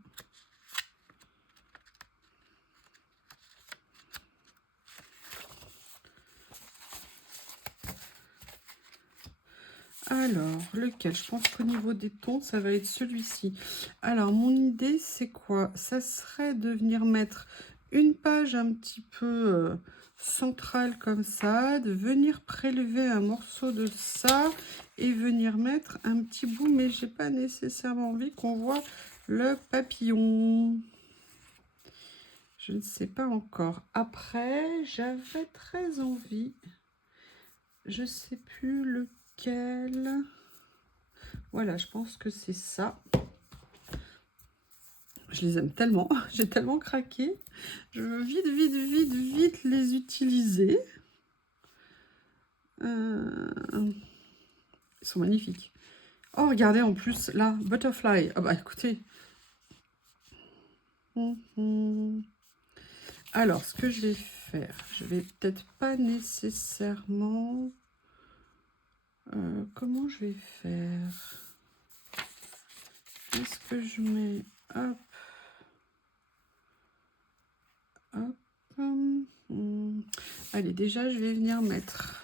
Alors, lequel? Je pense qu'au niveau des tons, ça va être celui-ci. Alors, mon idée, c'est quoi? Ça serait de venir mettre une page un petit peu centrale comme ça, de venir prélever un morceau de ça et venir mettre un petit bout, mais j'ai pas nécessairement envie qu'on voit le papillon. Je ne sais pas encore. Après, j'avais très envie. Je sais plus lequel. Voilà, je pense que c'est ça. Je les aime tellement. J'ai tellement craqué. Je veux vite, vite, vite, vite les utiliser. Ils sont magnifiques. Oh, regardez en plus, là, Butterfly. Ah bah écoutez. Alors, ce que je vais faire, je vais peut-être pas nécessairement... comment je vais faire? Est-ce que je mets Hop. Hop. Allez, déjà, je vais venir mettre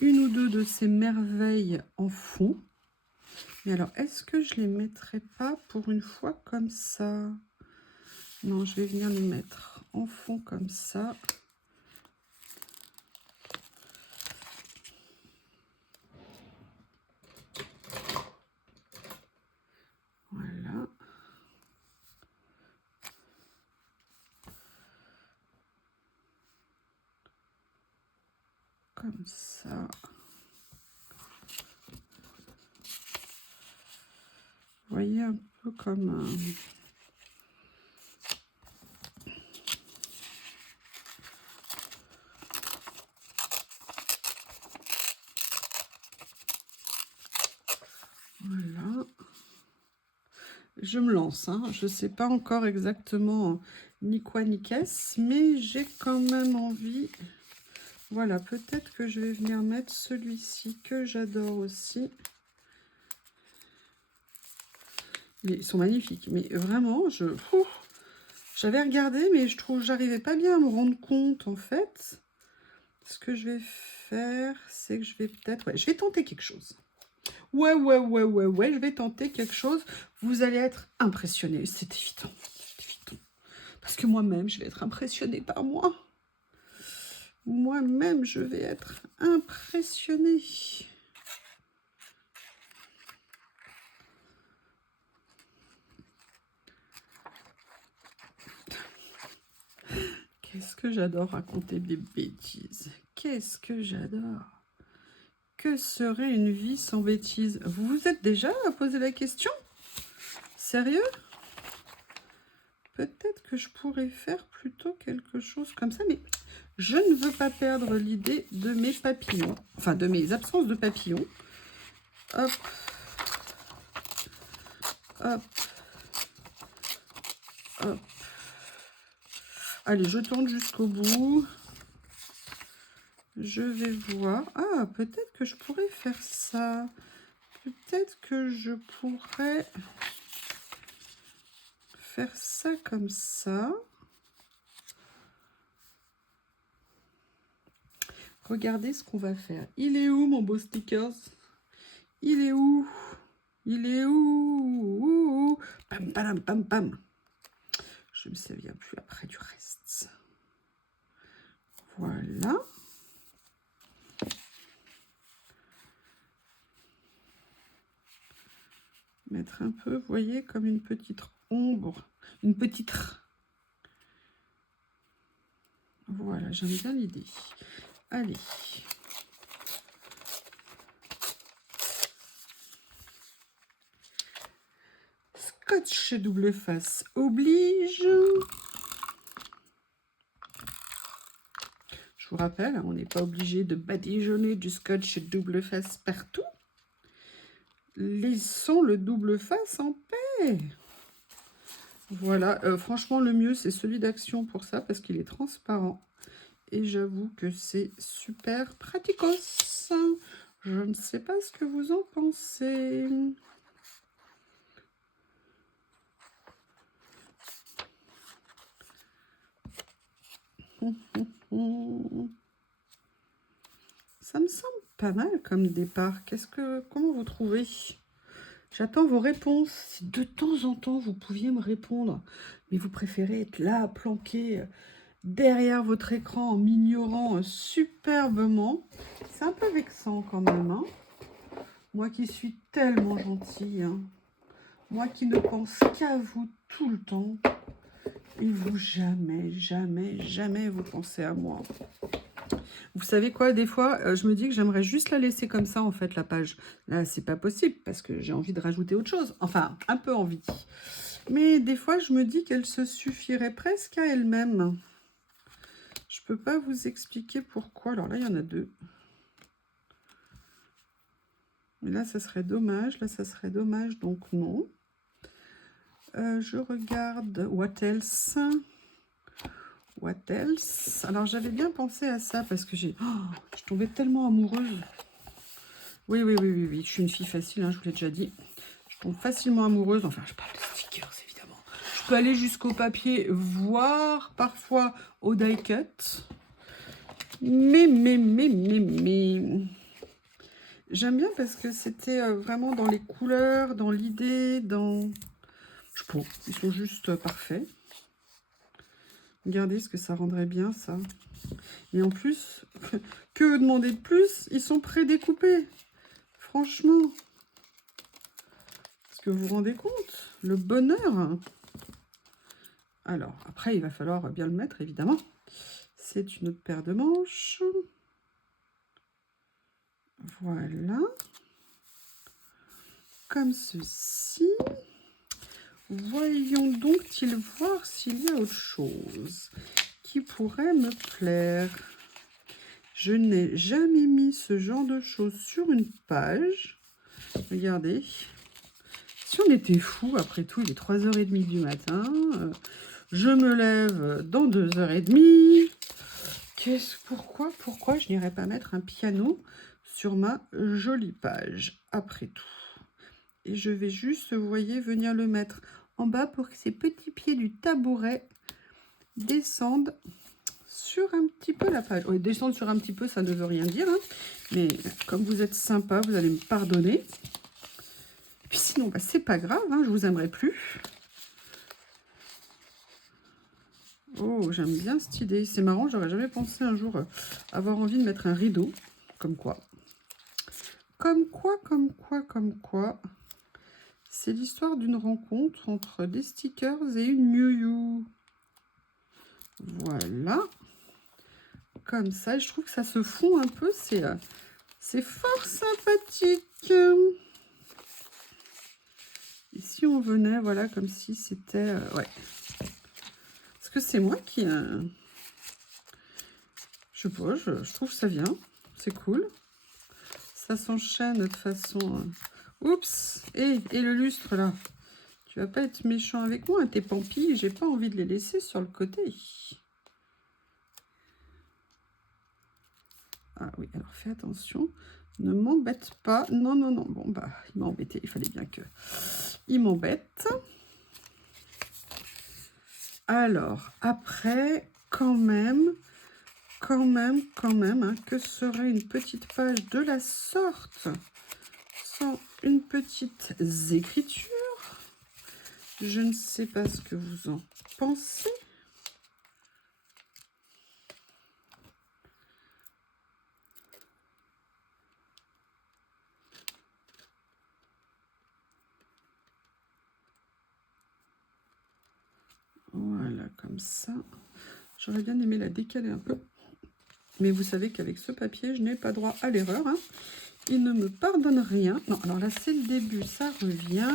une ou deux de ces merveilles en fond. Mais alors, est-ce que je les mettrai pas pour une fois comme ça? Non, je vais venir les mettre en fond comme ça. Voilà. Comme ça. Vous voyez, un peu comme un... Voilà. Je me lance, hein. Je ne sais pas encore exactement ni quoi ni qu'est-ce, mais j'ai quand même envie. Voilà, peut-être que je vais venir mettre celui-ci que j'adore aussi. Ils sont magnifiques, mais vraiment, j'avais regardé, mais je trouve j'arrivais pas bien à me rendre compte en fait. Ce que je vais faire, c'est que je vais peut-être... Ouais, je vais tenter quelque chose. Ouais, je vais tenter quelque chose. Vous allez être impressionnés, c'est évident. Parce que moi-même, je vais être impressionnée par moi. Moi-même, je vais être impressionnée. Qu'est-ce que j'adore raconter des bêtises. Qu'est-ce que j'adore. Que serait une vie sans bêtises? Vous vous êtes déjà posé la question? Sérieux? Peut-être que je pourrais faire plutôt quelque chose comme ça, mais je ne veux pas perdre l'idée de mes papillons, enfin de mes absences de papillons. Hop, hop, hop. Allez, je tourne jusqu'au bout. Je vais voir. Ah, peut-être que je pourrais faire ça. Peut-être que je pourrais faire ça comme ça. Regardez ce qu'on va faire. Il est où mon beau stickers? Il est où? Il est où? Pam, pam, pam, pam. Je ne me souviens plus après du reste. Voilà. Mettre un peu, vous voyez, comme une petite ombre. Une petite... Voilà, j'aime bien l'idée. Allez. Scotch double face oblige. Je vous rappelle, on n'est pas obligé de badigeonner du scotch double face partout. Laissons le double face en paix. Voilà, franchement, le mieux, c'est celui d'Action pour ça, parce qu'il est transparent. Et j'avoue que c'est super praticos. Je ne sais pas ce que vous en pensez. Ça me semble pas mal comme départ. Comment vous trouvez? J'attends vos réponses. Si de temps en temps vous pouviez me répondre, mais vous préférez être là, planqué derrière votre écran en m'ignorant superbement. C'est un peu vexant quand même, hein. Moi qui suis tellement gentille, hein. Moi qui ne pense qu'à vous tout le temps. Et vous, jamais, jamais, jamais vous pensez à moi. Vous savez quoi, des fois, je me dis que j'aimerais juste la laisser comme ça, en fait, la page. Là, c'est pas possible, parce que j'ai envie de rajouter autre chose. Enfin, un peu envie. Mais des fois, je me dis qu'elle se suffirait presque à elle-même. Je peux pas vous expliquer pourquoi. Alors là, il y en a deux. Mais là, ça serait dommage. Là, ça serait dommage, donc non. Je regarde. What else? What else? Alors, j'avais bien pensé à ça parce que je tombais tellement amoureuse. Oui. Je suis une fille facile, hein, je vous l'ai déjà dit. Je tombe facilement amoureuse. Enfin, je parle de stickers, évidemment. peut aller jusqu'au papier, voire parfois au die cut. Mais. J'aime bien parce que c'était vraiment dans les couleurs, dans l'idée, dans... Je trouve, ils sont juste parfaits. Regardez ce que ça rendrait bien, ça. Et en plus, que demander de plus? Ils sont prédécoupés. Franchement. Est-ce que vous vous rendez compte? Le bonheur. Alors, après, il va falloir bien le mettre, évidemment. C'est une autre paire de manches. Voilà. Comme ceci. Voyons donc-il voir s'il y a autre chose qui pourrait me plaire. Je n'ai jamais mis ce genre de choses sur une page. Regardez. Si on était fou, après tout, il est 3h30 du matin. Je me lève dans 2h30. Pourquoi je n'irais pas mettre un piano sur ma jolie page, après tout? Et je vais juste, vous voyez, venir le mettre en bas pour que ces petits pieds du tabouret descendent sur un petit peu la page. Oui, descendre sur un petit peu, ça ne veut rien dire. Hein. Mais comme vous êtes sympa, vous allez me pardonner. Et puis sinon, bah, c'est pas grave, hein, je vous aimerai plus. Oh, j'aime bien cette idée. C'est marrant, j'aurais jamais pensé un jour avoir envie de mettre un rideau. Comme quoi. Comme quoi. C'est l'histoire d'une rencontre entre des stickers et une Miu. Voilà. Comme ça, et je trouve que ça se fond un peu. C'est fort sympathique. Et si on venait, voilà, comme si c'était... ouais. Est-ce que c'est moi qui... je sais pas, je trouve que ça vient. C'est cool. Ça s'enchaîne de façon... Oups. Et le lustre, là. Tu vas pas être méchant avec moi, hein, tes pampilles. J'ai pas envie de les laisser sur le côté. Ah oui, alors fais attention. Ne m'embête pas. Non. Bon, bah, il m'a embêté. Il fallait bien que... Il m'embête. Alors, après, quand même, hein, que serait une petite page de la sorte sans une petite écriture? Je ne sais pas ce que vous en pensez. Voilà, comme ça. J'aurais bien aimé la décaler un peu. Mais vous savez qu'avec ce papier, je n'ai pas droit à l'erreur. Hein. Il ne me pardonne rien. Non, alors là, c'est le début, ça revient.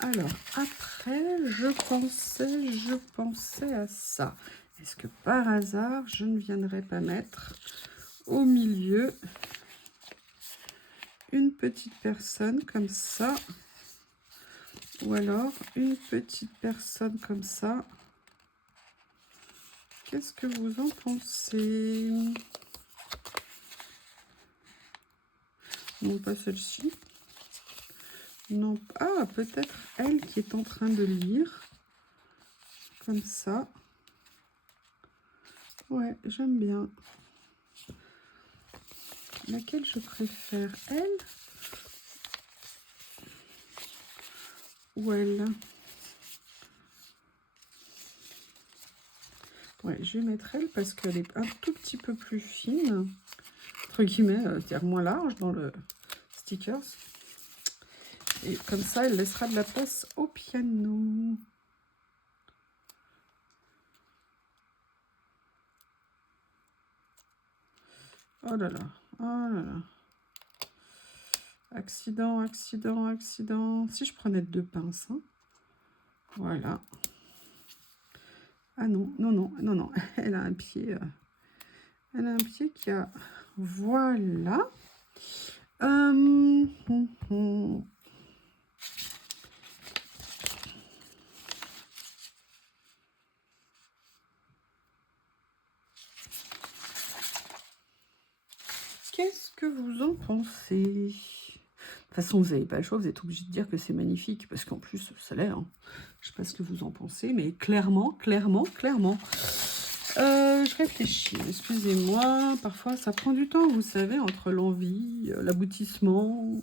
Alors, après, je pensais à ça. Est-ce que par hasard, je ne viendrais pas mettre au milieu une petite personne comme ça? Ou alors une petite personne comme ça? Qu'est-ce que vous en pensez? Non, pas celle-ci. Non, ah, peut-être elle qui est en train de lire. Comme ça. Ouais, j'aime bien. Laquelle je préfère, elle ou elle? Ouais, je vais mettre elle parce qu'elle est un tout petit peu plus fine, entre guillemets, c'est-à-dire moins large dans le stickers. Et comme ça, elle laissera de la place au piano. Oh là là, oh là là. Accident. Si je prenais deux pinces, hein. Voilà. Ah non, elle a un pied. Elle a un pied qui a... Voilà. Qu'est-ce que vous en pensez? De toute façon, vous n'avez pas le choix, vous êtes obligé de dire que c'est magnifique, parce qu'en plus, ça l'est. Hein. Je ne sais pas ce que vous en pensez, mais clairement. Je réfléchis, excusez-moi, parfois ça prend du temps, vous savez, entre l'envie, l'aboutissement.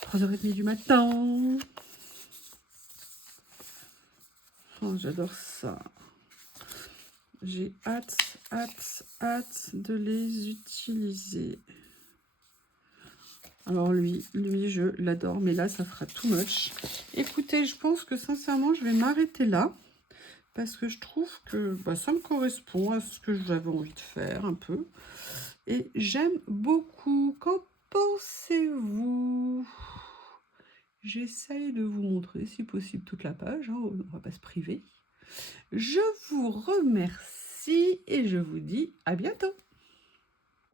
3h30 du matin. Oh, j'adore ça. J'ai hâte de les utiliser. Alors lui, je l'adore, mais là, ça fera too much. Écoutez, je pense que sincèrement, je vais m'arrêter là. Parce que je trouve que ça me correspond à ce que j'avais envie de faire un peu. Et j'aime beaucoup. Qu'en pensez-vous? J'essaye de vous montrer, si possible, toute la page. Hein, on ne va pas se priver. Je vous remercie et je vous dis à bientôt.